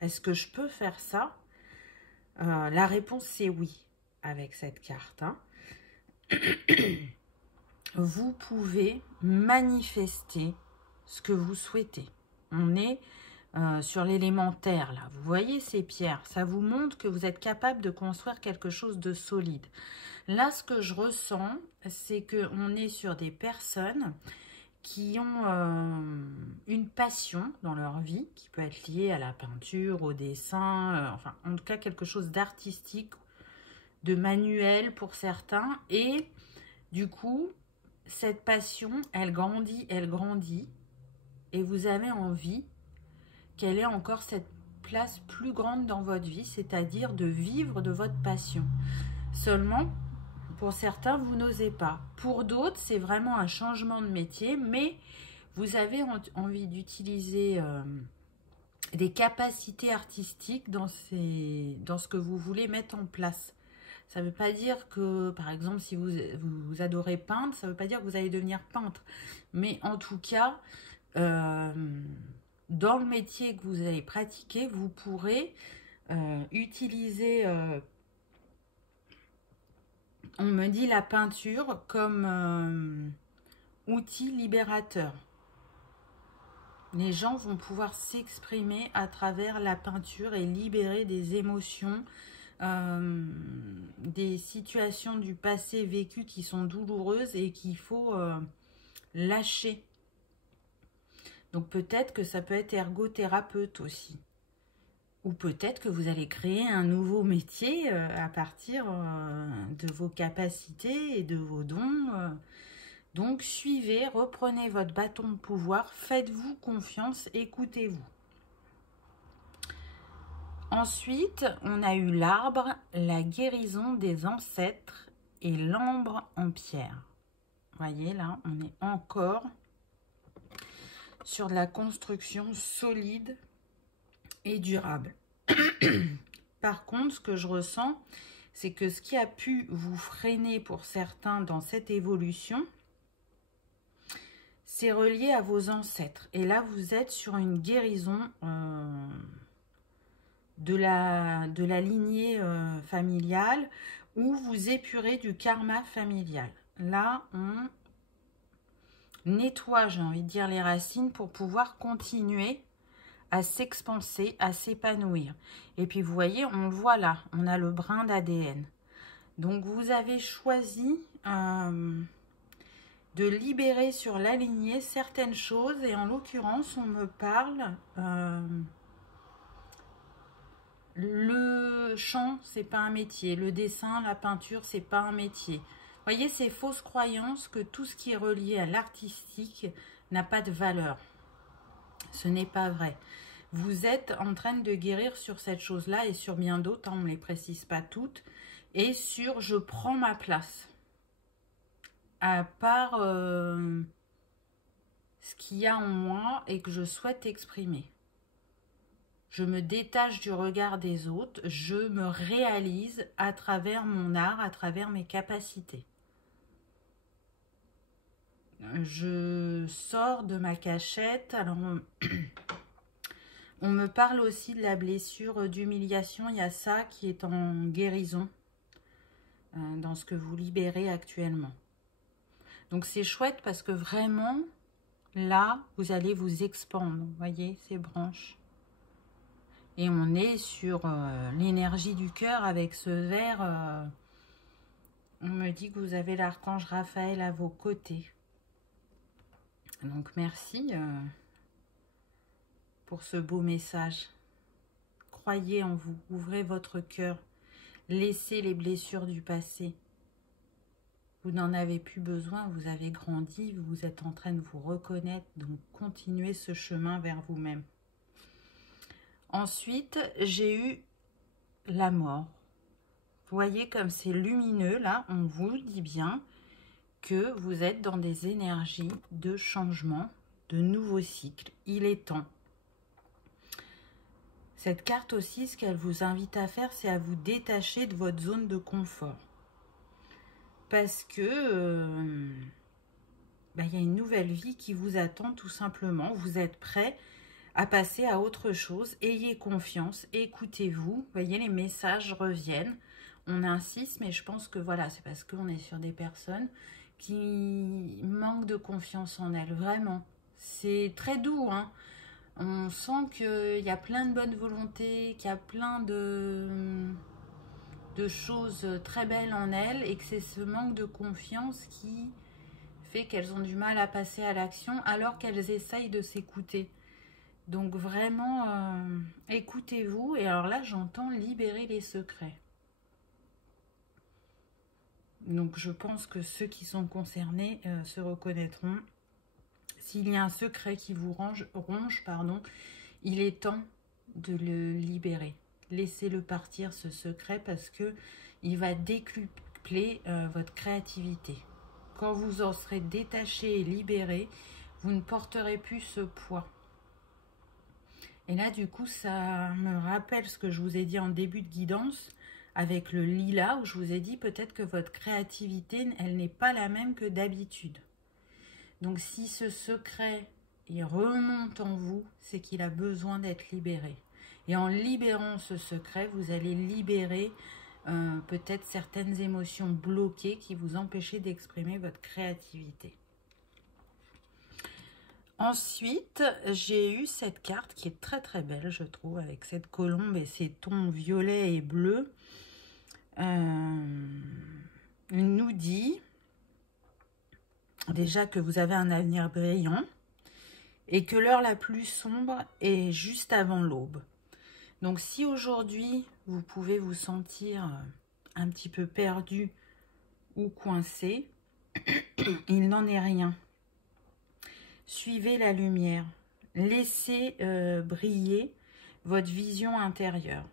Est-ce que je peux faire ça? La réponse, c'est oui, avec cette carte. Vous pouvez manifester ce que vous souhaitez. On est sur l'élémentaire, là. Vous voyez ces pierres? Ça vous montre que vous êtes capable de construire quelque chose de solide. Là, ce que je ressens, c'est qu'on est sur des personnes qui ont une passion dans leur vie, qui peut être liée à la peinture, au dessin, en tout cas quelque chose d'artistique, de manuel pour certains. Et du coup, cette passion, elle grandit, et vous avez envie qu'elle ait encore cette place plus grande dans votre vie, c'est-à-dire de vivre de votre passion. Seulement, pour certains, vous n'osez pas. Pour d'autres, c'est vraiment un changement de métier, mais vous avez envie d'utiliser des capacités artistiques dans ce que vous voulez mettre en place. Ça ne veut pas dire que, par exemple, si vous adorez peindre, ça ne veut pas dire que vous allez devenir peintre. Mais en tout cas, dans le métier que vous allez pratiquer, vous pourrez utiliser... on me dit la peinture comme outil libérateur. Les gens vont pouvoir s'exprimer à travers la peinture et libérer des émotions, des situations du passé vécues qui sont douloureuses et qu'il faut lâcher. Donc peut-être que ça peut être ergothérapeute aussi. Ou peut-être que vous allez créer un nouveau métier à partir de vos capacités et de vos dons. Donc suivez, reprenez votre bâton de pouvoir, faites-vous confiance, écoutez-vous. Ensuite, on a eu l'arbre, la guérison des ancêtres et l'ambre en pierre. Vous voyez là, on est encore sur de la construction solide et durable. Par contre, ce que je ressens, c'est que ce qui a pu vous freiner pour certains dans cette évolution, c'est relié à vos ancêtres. Et là, vous êtes sur une guérison de la lignée familiale, où vous épurez du karma familial. Là, on nettoie, j'ai envie de dire, les racines pour pouvoir continuer à s'expanser, à s'épanouir. Et puis, vous voyez, on le voit là, on a le brin d'ADN. Donc, vous avez choisi de libérer sur la lignée certaines choses. Et en l'occurrence, on me parle... le chant, c'est pas un métier. Le dessin, la peinture, c'est pas un métier. Vous voyez, ces fausses croyances que tout ce qui est relié à l'artistique n'a pas de valeur. Ce n'est pas vrai. Vous êtes en train de guérir sur cette chose-là et sur bien d'autres, hein, on ne les précise pas toutes. Et sur « je prends ma place ». À part ce qu'il y a en moi et que je souhaite exprimer. Je me détache du regard des autres, je me réalise à travers mon art, à travers mes capacités. Je sors de ma cachette. Alors, on me parle aussi de la blessure d'humiliation. Il y a ça qui est en guérison dans ce que vous libérez actuellement. Donc, c'est chouette parce que vraiment, là, vous allez vous expandre. Vous voyez, ces branches. Et on est sur l'énergie du cœur avec ce vert. On me dit que vous avez l'archange Raphaël à vos côtés. Donc merci pour ce beau message. Croyez en vous, ouvrez votre cœur. Laissez les blessures du passé. Vous n'en avez plus besoin, vous avez grandi, vous êtes en train de vous reconnaître. Donc continuez ce chemin vers vous-même. Ensuite, j'ai eu la mort. Vous voyez comme c'est lumineux, là, on vous dit bien que vous êtes dans des énergies de changement, de nouveaux cycles. Il est temps. Cette carte aussi, ce qu'elle vous invite à faire, c'est à vous détacher de votre zone de confort. Parce que y a une nouvelle vie qui vous attend tout simplement. Vous êtes prêt à passer à autre chose. Ayez confiance, écoutez-vous. Vous voyez, les messages reviennent. On insiste, mais je pense que voilà, c'est parce qu'on est sur des personnes qui manquent de confiance en elles. Vraiment, c'est très doux, hein. On sent qu'il y a plein de bonne volonté, qu'il y a plein de choses très belles en elles et que c'est ce manque de confiance qui fait qu'elles ont du mal à passer à l'action alors qu'elles essayent de s'écouter. Donc vraiment, écoutez-vous. Et alors là, j'entends libérer les secrets. Donc je pense que ceux qui sont concernés se reconnaîtront. S'il y a un secret qui vous ronge, il est temps de le libérer. Laissez-le partir, ce secret, parce que il va décupler votre créativité. Quand vous en serez détaché et libéré, vous ne porterez plus ce poids. Et là, du coup, ça me rappelle ce que je vous ai dit en début de guidance avec le lilas, où je vous ai dit peut-être que votre créativité, elle n'est pas la même que d'habitude. Donc, si ce secret, il remonte en vous, c'est qu'il a besoin d'être libéré. Et en libérant ce secret, vous allez libérer peut-être certaines émotions bloquées qui vous empêchaient d'exprimer votre créativité. Ensuite, j'ai eu cette carte qui est très très belle, je trouve, avec cette colombe et ses tons violets et bleus. Nous dit déjà que vous avez un avenir brillant et que l'heure la plus sombre est juste avant l'aube. Donc si aujourd'hui, vous pouvez vous sentir un petit peu perdu ou coincé, il n'en est rien. Suivez la lumière, laissez briller votre vision intérieure.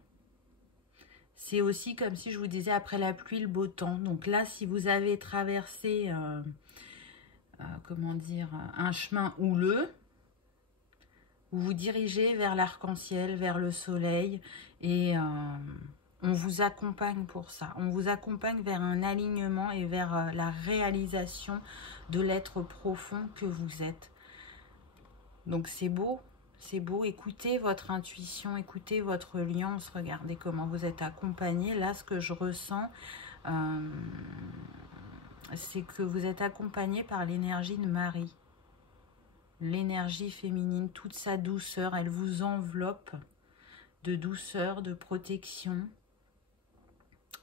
C'est aussi comme si je vous disais après la pluie, le beau temps. Donc là, si vous avez traversé, comment dire, un chemin houleux, vous vous dirigez vers l'arc-en-ciel, vers le soleil et On vous accompagne pour ça. On vous accompagne vers un alignement et vers la réalisation de l'être profond que vous êtes. Donc c'est beau, c'est beau. Écoutez votre intuition, écoutez votre alliance. Regardez comment vous êtes accompagné. Là, ce que je ressens, c'est que vous êtes accompagné par l'énergie de Marie. L'énergie féminine, toute sa douceur, elle vous enveloppe de douceur, de protection.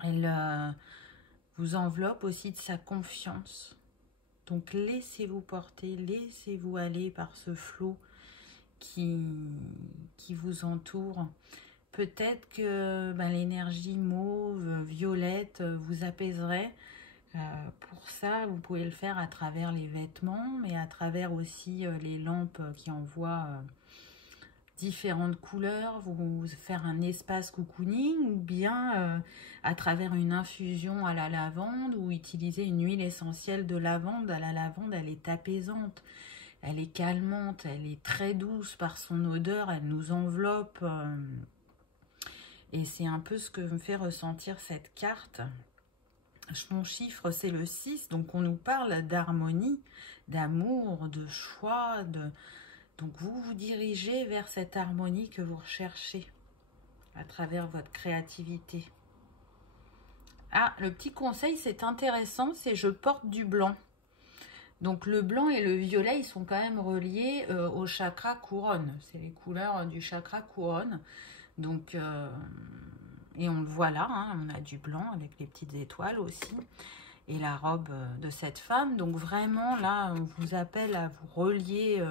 Elle vous enveloppe aussi de sa confiance. Donc laissez-vous porter, laissez-vous aller par ce flot qui vous entoure. Peut-être que l'énergie mauve, violette vous apaiserait. Pour ça, vous pouvez le faire à travers les vêtements, mais à travers aussi les lampes qui envoient différentes couleurs, vous faire un espace cocooning, ou bien à travers une infusion à la lavande, ou utiliser une huile essentielle de lavande. La lavande, elle est apaisante, elle est calmante, elle est très douce par son odeur, elle nous enveloppe. Et c'est un peu ce que me fait ressentir cette carte. Mon chiffre, c'est le 6, donc on nous parle d'harmonie, d'amour, de choix, donc vous vous dirigez vers cette harmonie que vous recherchez à travers votre créativité. Ah, le petit conseil, c'est intéressant, c'est je porte du blanc. Donc le blanc et le violet, ils sont quand même reliés au chakra couronne. C'est les couleurs du chakra couronne. Donc, et on le voit là, hein, on a du blanc avec les petites étoiles aussi. Et la robe de cette femme. Donc vraiment, là, on vous appelle à vous relier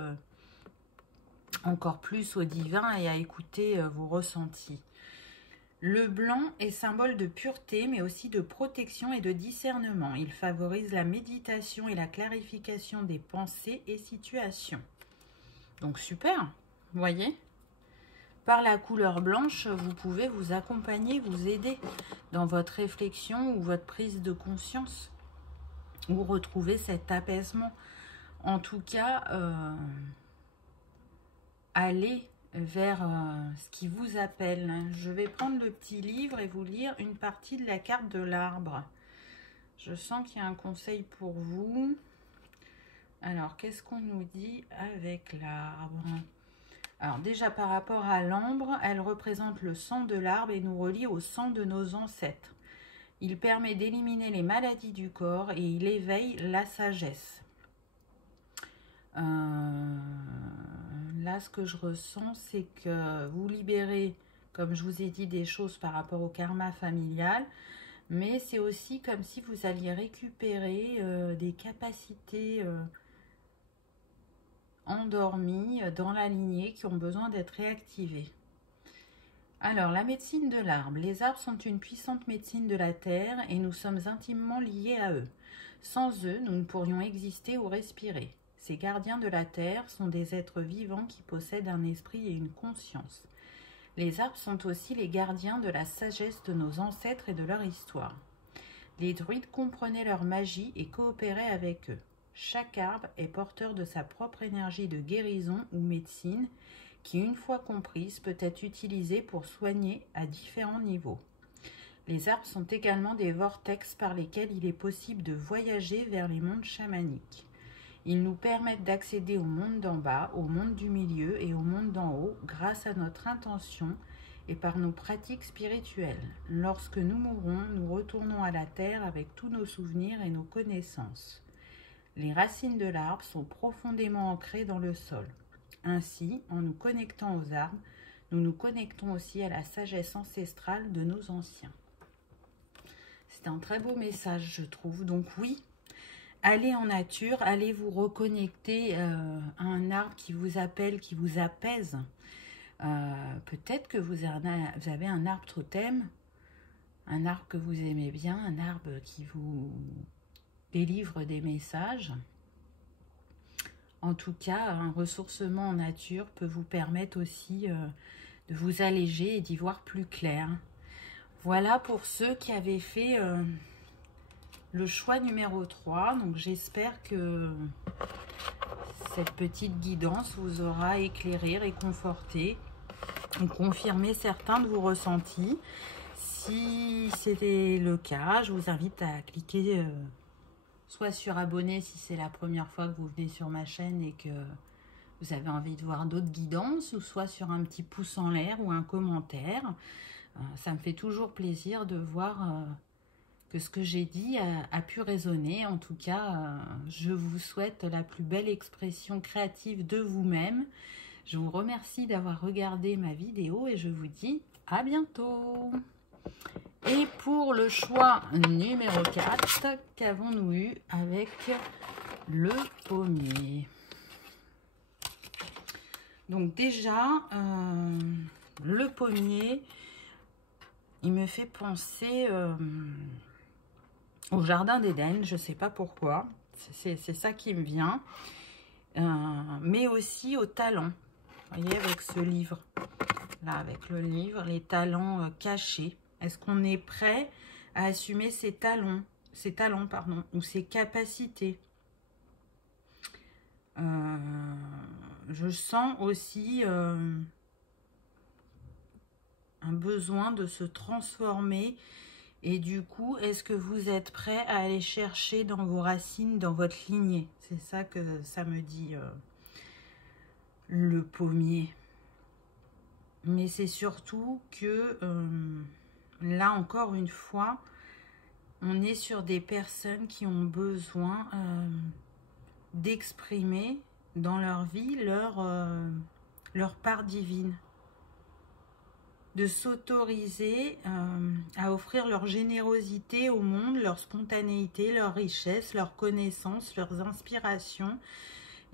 encore plus au divin et à écouter vos ressentis. Le blanc est symbole de pureté, mais aussi de protection et de discernement. Il favorise la méditation et la clarification des pensées et situations. Donc super, vous voyez ? Par la couleur blanche, vous pouvez vous accompagner, vous aider dans votre réflexion ou votre prise de conscience, ou retrouver cet apaisement. En tout cas, allez vers ce qui vous appelle. Je vais prendre le petit livre et vous lire une partie de la carte de l'arbre. Je sens qu'il y a un conseil pour vous. Alors, qu'est-ce qu'on nous dit avec l'arbre ? Alors déjà par rapport à l'ambre, elle représente le sang de l'arbre et nous relie au sang de nos ancêtres. Il permet d'éliminer les maladies du corps et il éveille la sagesse. Là, ce que je ressens, c'est que vous libérez, comme je vous ai dit, des choses par rapport au karma familial, mais c'est aussi comme si vous alliez récupérer des capacités endormis dans la lignée qui ont besoin d'être réactivés. Alors, la médecine de l'arbre. Les arbres sont une puissante médecine de la terre et nous sommes intimement liés à eux. Sans eux, nous ne pourrions exister ou respirer. Ces gardiens de la terre sont des êtres vivants qui possèdent un esprit et une conscience. Les arbres sont aussi les gardiens de la sagesse de nos ancêtres et de leur histoire. Les druides comprenaient leur magie et coopéraient avec eux. Chaque arbre est porteur de sa propre énergie de guérison ou médecine qui, une fois comprise, peut être utilisée pour soigner à différents niveaux. Les arbres sont également des vortex par lesquels il est possible de voyager vers les mondes chamaniques. Ils nous permettent d'accéder au monde d'en bas, au monde du milieu et au monde d'en haut grâce à notre intention et par nos pratiques spirituelles. Lorsque nous mourrons, nous retournons à la terre avec tous nos souvenirs et nos connaissances. Les racines de l'arbre sont profondément ancrées dans le sol. Ainsi, en nous connectant aux arbres, nous nous connectons aussi à la sagesse ancestrale de nos anciens. C'est un très beau message, je trouve. Donc oui, allez en nature, allez vous reconnecter à un arbre qui vous appelle, qui vous apaise. Peut-être que vous avez un arbre totem, un arbre que vous aimez bien, un arbre qui vous délivre des messages. En tout cas, un ressourcement en nature peut vous permettre aussi de vous alléger et d'y voir plus clair. Voilà pour ceux qui avaient fait le choix numéro 3. Donc j'espère que cette petite guidance vous aura éclairé, réconforté ou confirmé certains de vos ressentis. Si c'était le cas, je vous invite à cliquer soit sur abonner si c'est la première fois que vous venez sur ma chaîne et que vous avez envie de voir d'autres guidances, ou soit sur un petit pouce en l'air ou un commentaire. Ça me fait toujours plaisir de voir que ce que j'ai dit a pu résonner. En tout cas, je vous souhaite la plus belle expression créative de vous-même. Je vous remercie d'avoir regardé ma vidéo et je vous dis à bientôt. Et pour le choix numéro 4, qu'avons-nous eu avec le pommier? Donc déjà, le pommier, il me fait penser au jardin d'Éden, je ne sais pas pourquoi, c'est ça qui me vient, mais aussi au talent. Vous voyez, avec ce livre, là, avec le livre, les talents cachés. Est-ce qu'on est prêt à assumer ses talents, pardon, ou ses capacités? Je sens aussi un besoin de se transformer. Et du coup, est-ce que vous êtes prêt à aller chercher dans vos racines, dans votre lignée? C'est ça que ça me dit le pommier. Mais c'est surtout que là, encore une fois, on est sur des personnes qui ont besoin d'exprimer dans leur vie leur part divine, de s'autoriser à offrir leur générosité au monde, leur spontanéité, leur richesse, leurs connaissances, leurs inspirations.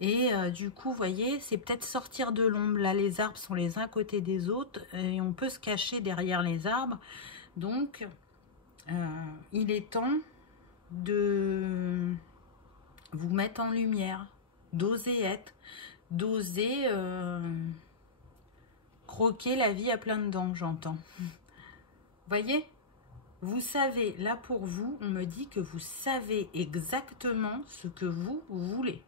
Et du coup, vous voyez, c'est peut-être sortir de l'ombre. Là, les arbres sont les uns à côté des autres et on peut se cacher derrière les arbres. Donc, il est temps de vous mettre en lumière, d'oser être, d'oser croquer la vie à pleines dents, j'entends. Voyez, vous savez, là pour vous, on me dit que vous savez exactement ce que vous voulez.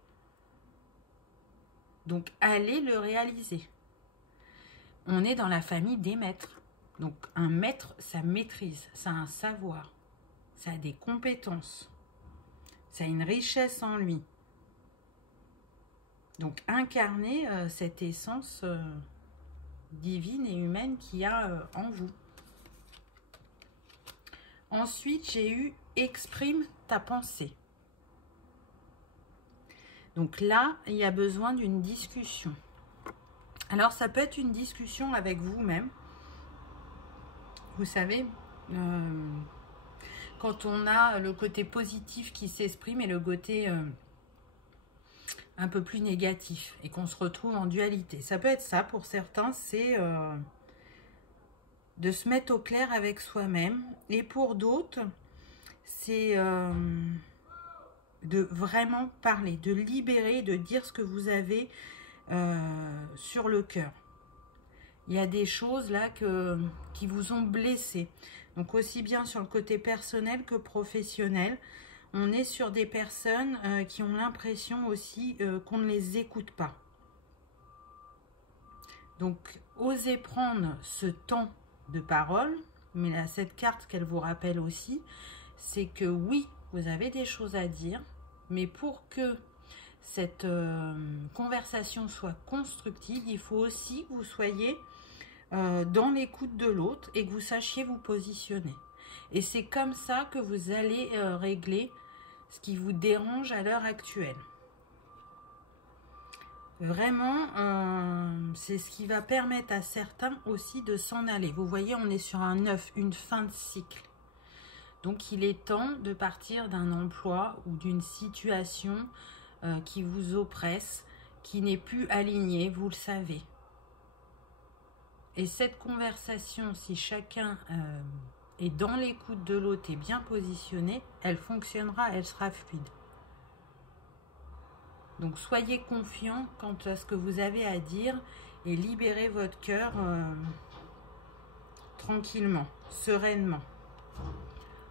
Donc, allez le réaliser. On est dans la famille des maîtres. Donc, un maître, ça maîtrise, ça a un savoir, ça a des compétences, ça a une richesse en lui. Donc, incarner cette essence divine et humaine qu'il y a en vous. Ensuite, j'ai eu « Exprime ta pensée ». Donc là, il y a besoin d'une discussion. Alors, ça peut être une discussion avec vous-même. Vous savez, quand on a le côté positif qui s'exprime et le côté un peu plus négatif et qu'on se retrouve en dualité. Ça peut être ça pour certains, c'est de se mettre au clair avec soi-même. Et pour d'autres, c'est de vraiment parler, de libérer, de dire ce que vous avez sur le cœur. Il y a des choses là qui vous ont blessé. Donc aussi bien sur le côté personnel que professionnel. On est sur des personnes qui ont l'impression aussi qu'on ne les écoute pas. Donc osez prendre ce temps de parole. Mais là, cette carte qu'elle vous rappelle aussi, c'est que oui, vous avez des choses à dire. Mais pour que cette conversation soit constructive, il faut aussi que vous soyez dans l'écoute de l'autre et que vous sachiez vous positionner. Et c'est comme ça que vous allez régler ce qui vous dérange à l'heure actuelle. Vraiment, c'est ce qui va permettre à certains aussi de s'en aller. Vous voyez, on est sur un 9, une fin de cycle. Donc, il est temps de partir d'un emploi ou d'une situation qui vous oppresse, qui n'est plus alignée, vous le savez. Et cette conversation, si chacun est dans l'écoute de l'autre et bien positionné, elle fonctionnera, elle sera fluide. Donc, soyez confiants quant à ce que vous avez à dire et libérez votre cœur tranquillement, sereinement.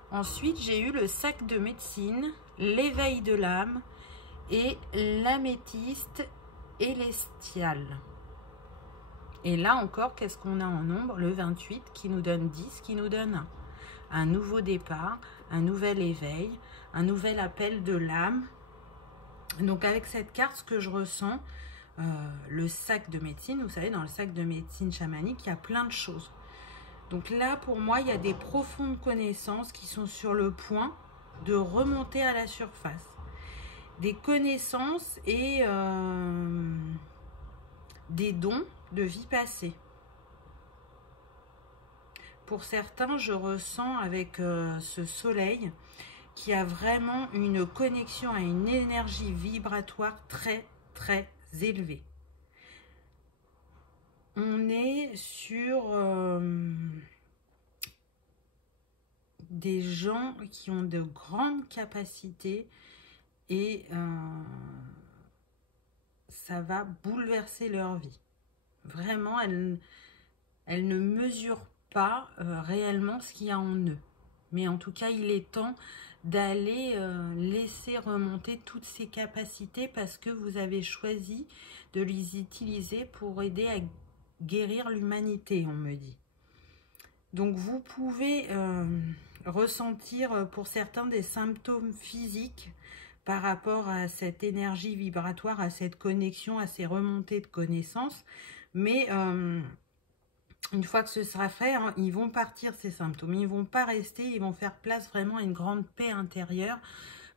Ensuite, j'ai eu le sac de médecine, l'éveil de l'âme et l'améthyste élestial. Et là encore, qu'est-ce qu'on a en nombre? Le 28 qui nous donne 10, qui nous donne 1. un nouveau départ, un nouvel éveil, un nouvel appel de l'âme. Donc avec cette carte, ce que je ressens, le sac de médecine, vous savez, dans le sac de médecine chamanique, il y a plein de choses. Donc là, pour moi, il y a des profondes connaissances qui sont sur le point de remonter à la surface. Des connaissances et des dons de vie passée. Pour certains, je ressens avec ce soleil qui a vraiment une connexion à une énergie vibratoire très, très élevée. On est sur des gens qui ont de grandes capacités et ça va bouleverser leur vie. Vraiment, elles ne mesurent pas réellement ce qu'il y a en eux. Mais en tout cas, il est temps d'aller laisser remonter toutes ces capacités parce que vous avez choisi de les utiliser pour aider à guérir l'humanité, on me dit. Donc vous pouvez ressentir pour certains des symptômes physiques par rapport à cette énergie vibratoire, à cette connexion, à ces remontées de connaissances. Mais une fois que ce sera fait, hein, ils vont partir ces symptômes. Ils ne vont pas rester, ils vont faire place vraiment à une grande paix intérieure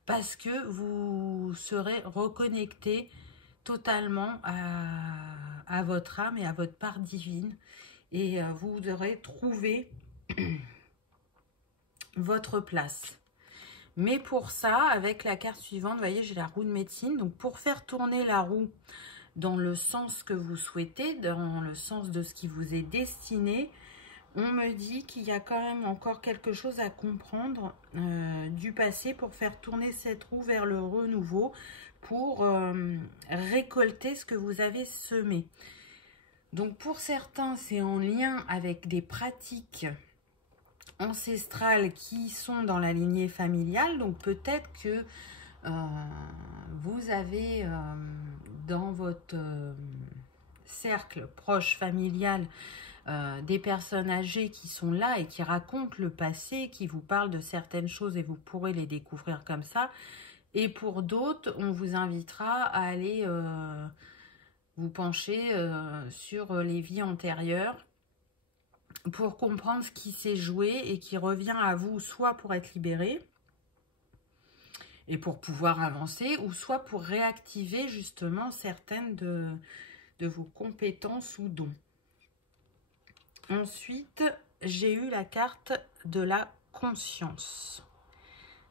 parce que vous serez reconnecté totalement à votre âme et à votre part divine. Et vous aurez trouvé votre place. Mais pour ça, avec la carte suivante, vous voyez, j'ai la roue de médecine. Donc, pour faire tourner la roue dans le sens que vous souhaitez, dans le sens de ce qui vous est destiné, on me dit qu'il y a quand même encore quelque chose à comprendre du passé pour faire tourner cette roue vers le renouveau, pour récolter ce que vous avez semé. Donc, pour certains, c'est en lien avec des pratiques ancestrales qui sont dans la lignée familiale. Donc, peut-être que vous avez dans votre cercle proche familial des personnes âgées qui sont là et qui racontent le passé, qui vous parlent de certaines choses et vous pourrez les découvrir comme ça. Et pour d'autres, on vous invitera à aller vous pencher sur les vies antérieures pour comprendre ce qui s'est joué et qui revient à vous, soit pour être libéré et pour pouvoir avancer, ou soit pour réactiver justement certaines de vos compétences ou dons. Ensuite, j'ai eu la carte de la conscience.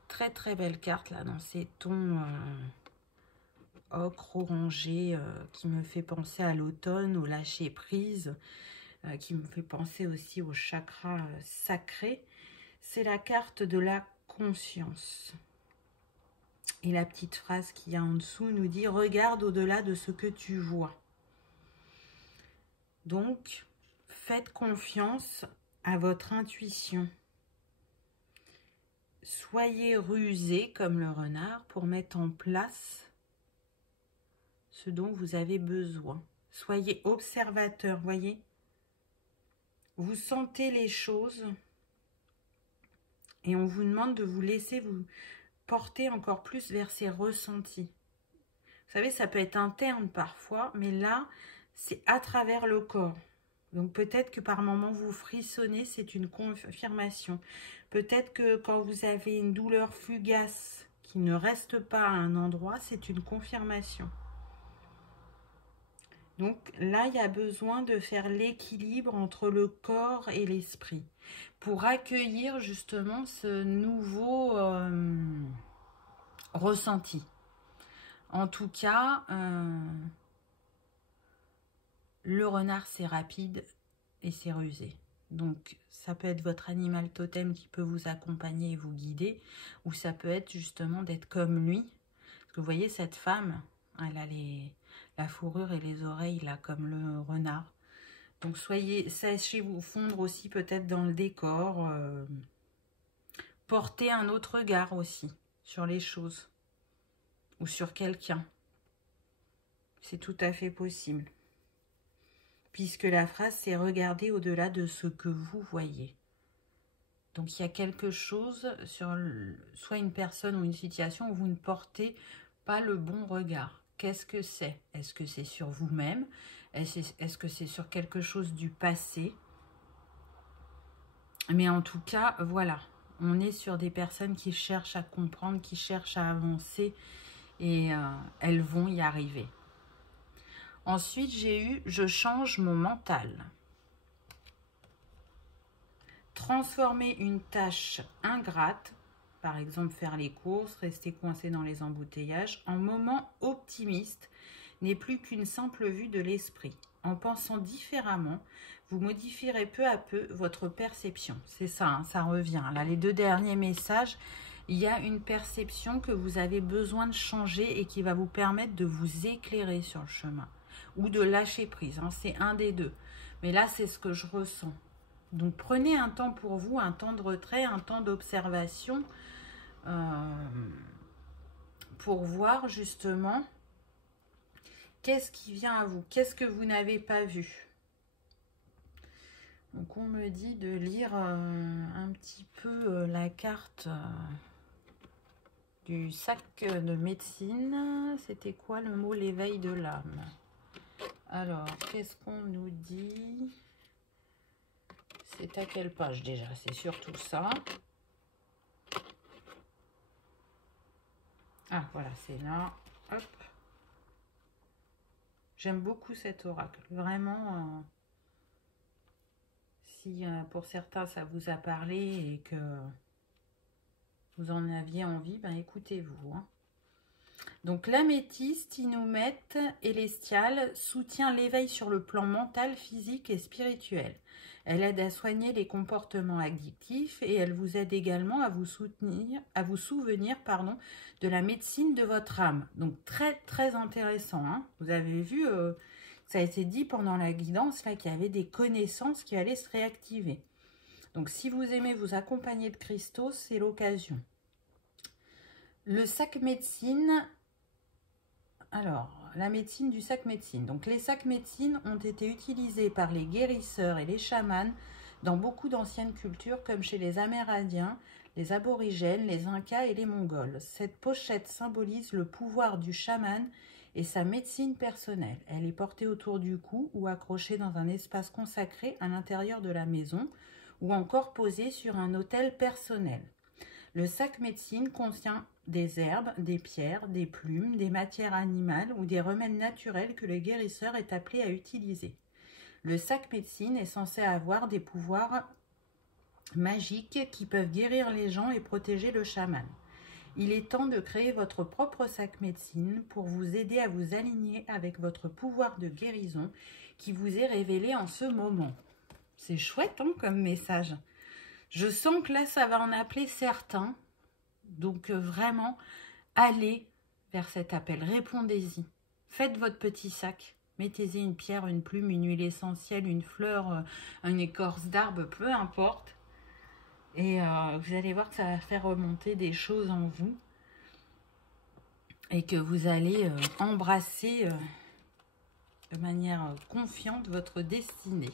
Très très belle carte là, dans ces tons ocre orangé qui me fait penser à l'automne, au lâcher prise, qui me fait penser aussi au chakra sacré. C'est la carte de la conscience. Et la petite phrase qu'il y a en dessous nous dit « Regarde au-delà de ce que tu vois ». Donc, faites confiance à votre intuition. Soyez rusé comme le renard pour mettre en place ce dont vous avez besoin. Soyez observateur, voyez. Vous sentez les choses et on vous demande de vous laisser vous porter encore plus vers ces ressentis. Vous savez, ça peut être interne parfois, mais là, c'est à travers le corps. Donc peut-être que par moments vous frissonnez, c'est une confirmation. Peut-être que quand vous avez une douleur fugace qui ne reste pas à un endroit, c'est une confirmation. Donc là, il y a besoin de faire l'équilibre entre le corps et l'esprit pour accueillir justement ce nouveau ressenti. En tout cas, le renard, c'est rapide et c'est rusé. Donc, ça peut être votre animal totem qui peut vous accompagner et vous guider, ou ça peut être justement d'être comme lui. Parce que vous voyez, cette femme, elle a la fourrure et les oreilles là, comme le renard. Donc, sachez-vous fondre aussi peut-être dans le décor. Porter un autre regard aussi sur les choses ou sur quelqu'un. C'est tout à fait possible. Puisque la phrase, c'est « regarder au-delà de ce que vous voyez ». Donc, il y a quelque chose sur soit une personne ou une situation où vous ne portez pas le bon regard. Qu'est-ce que c'est? Est-ce que c'est sur vous-même? Est-ce que c'est sur quelque chose du passé? Mais en tout cas, voilà. On est sur des personnes qui cherchent à comprendre, qui cherchent à avancer et elles vont y arriver. Ensuite, j'ai eu « Je change mon mental ». Transformer une tâche ingrate, par exemple faire les courses, rester coincé dans les embouteillages, en moment optimiste n'est plus qu'une simple vue de l'esprit. En pensant différemment, vous modifierez peu à peu votre perception. C'est ça, hein, ça revient. Là, les 2 derniers messages, il y a une perception que vous avez besoin de changer et qui va vous permettre de vous éclairer sur le chemin. Ou de lâcher prise, hein, c'est un des deux. Mais là, c'est ce que je ressens. Donc, prenez un temps pour vous, un temps de retrait, un temps d'observation pour voir justement qu'est-ce qui vient à vous, qu'est-ce que vous n'avez pas vu. Donc, on me dit de lire un petit peu la carte du sac de médecine. C'était quoi le mot? L'éveil de l'âme. Alors, qu'est-ce qu'on nous dit? C'est à quelle page déjà? C'est surtout ça. Ah, voilà, c'est là. Hop. J'aime beaucoup cet oracle. Vraiment, si pour certains ça vous a parlé et que vous en aviez envie, ben écoutez-vous. Hein. Donc, l'améthyste, Innoumette Élestial, soutient l'éveil sur le plan mental, physique et spirituel. Elle aide à soigner les comportements addictifs et elle vous aide également à vous souvenir de la médecine de votre âme. Donc, très, très intéressant. Hein. Vous avez vu, ça a été dit pendant la guidance là qu'il y avait des connaissances qui allaient se réactiver. Donc, si vous aimez vous accompagner de cristaux, c'est l'occasion. Le sac médecine... Alors, la médecine du sac médecine. Donc, les sacs médecine ont été utilisés par les guérisseurs et les chamans dans beaucoup d'anciennes cultures, comme chez les Amérindiens, les Aborigènes, les Incas et les Mongols. Cette pochette symbolise le pouvoir du chaman et sa médecine personnelle. Elle est portée autour du cou ou accrochée dans un espace consacré à l'intérieur de la maison ou encore posée sur un autel personnel. Le sac médecine contient des herbes, des pierres, des plumes, des matières animales ou des remèdes naturels que le guérisseur est appelé à utiliser. Le sac médecine est censé avoir des pouvoirs magiques qui peuvent guérir les gens et protéger le chaman. Il est temps de créer votre propre sac médecine pour vous aider à vous aligner avec votre pouvoir de guérison qui vous est révélé en ce moment. C'est chouette hein, comme message. Je sens que là, ça va en appeler certains. Donc, vraiment, allez vers cet appel. Répondez-y. Faites votre petit sac. Mettez-y une pierre, une plume, une huile essentielle, une fleur, une écorce d'arbre, peu importe. Et vous allez voir que ça va faire remonter des choses en vous. Et que vous allez embrasser de manière confiante votre destinée.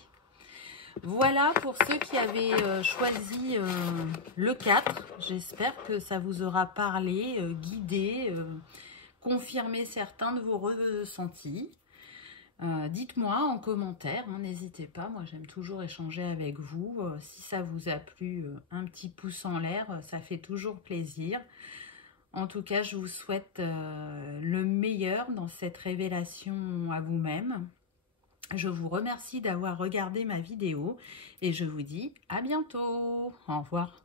Voilà pour ceux qui avaient choisi le 4. J'espère que ça vous aura parlé, guidé, confirmé certains de vos ressentis. Dites-moi en commentaire, hein, n'hésitez pas. Moi, j'aime toujours échanger avec vous. Si ça vous a plu, un petit pouce en l'air, ça fait toujours plaisir. En tout cas, je vous souhaite le meilleur dans cette révélation à vous-même. Je vous remercie d'avoir regardé ma vidéo et je vous dis à bientôt. Au revoir.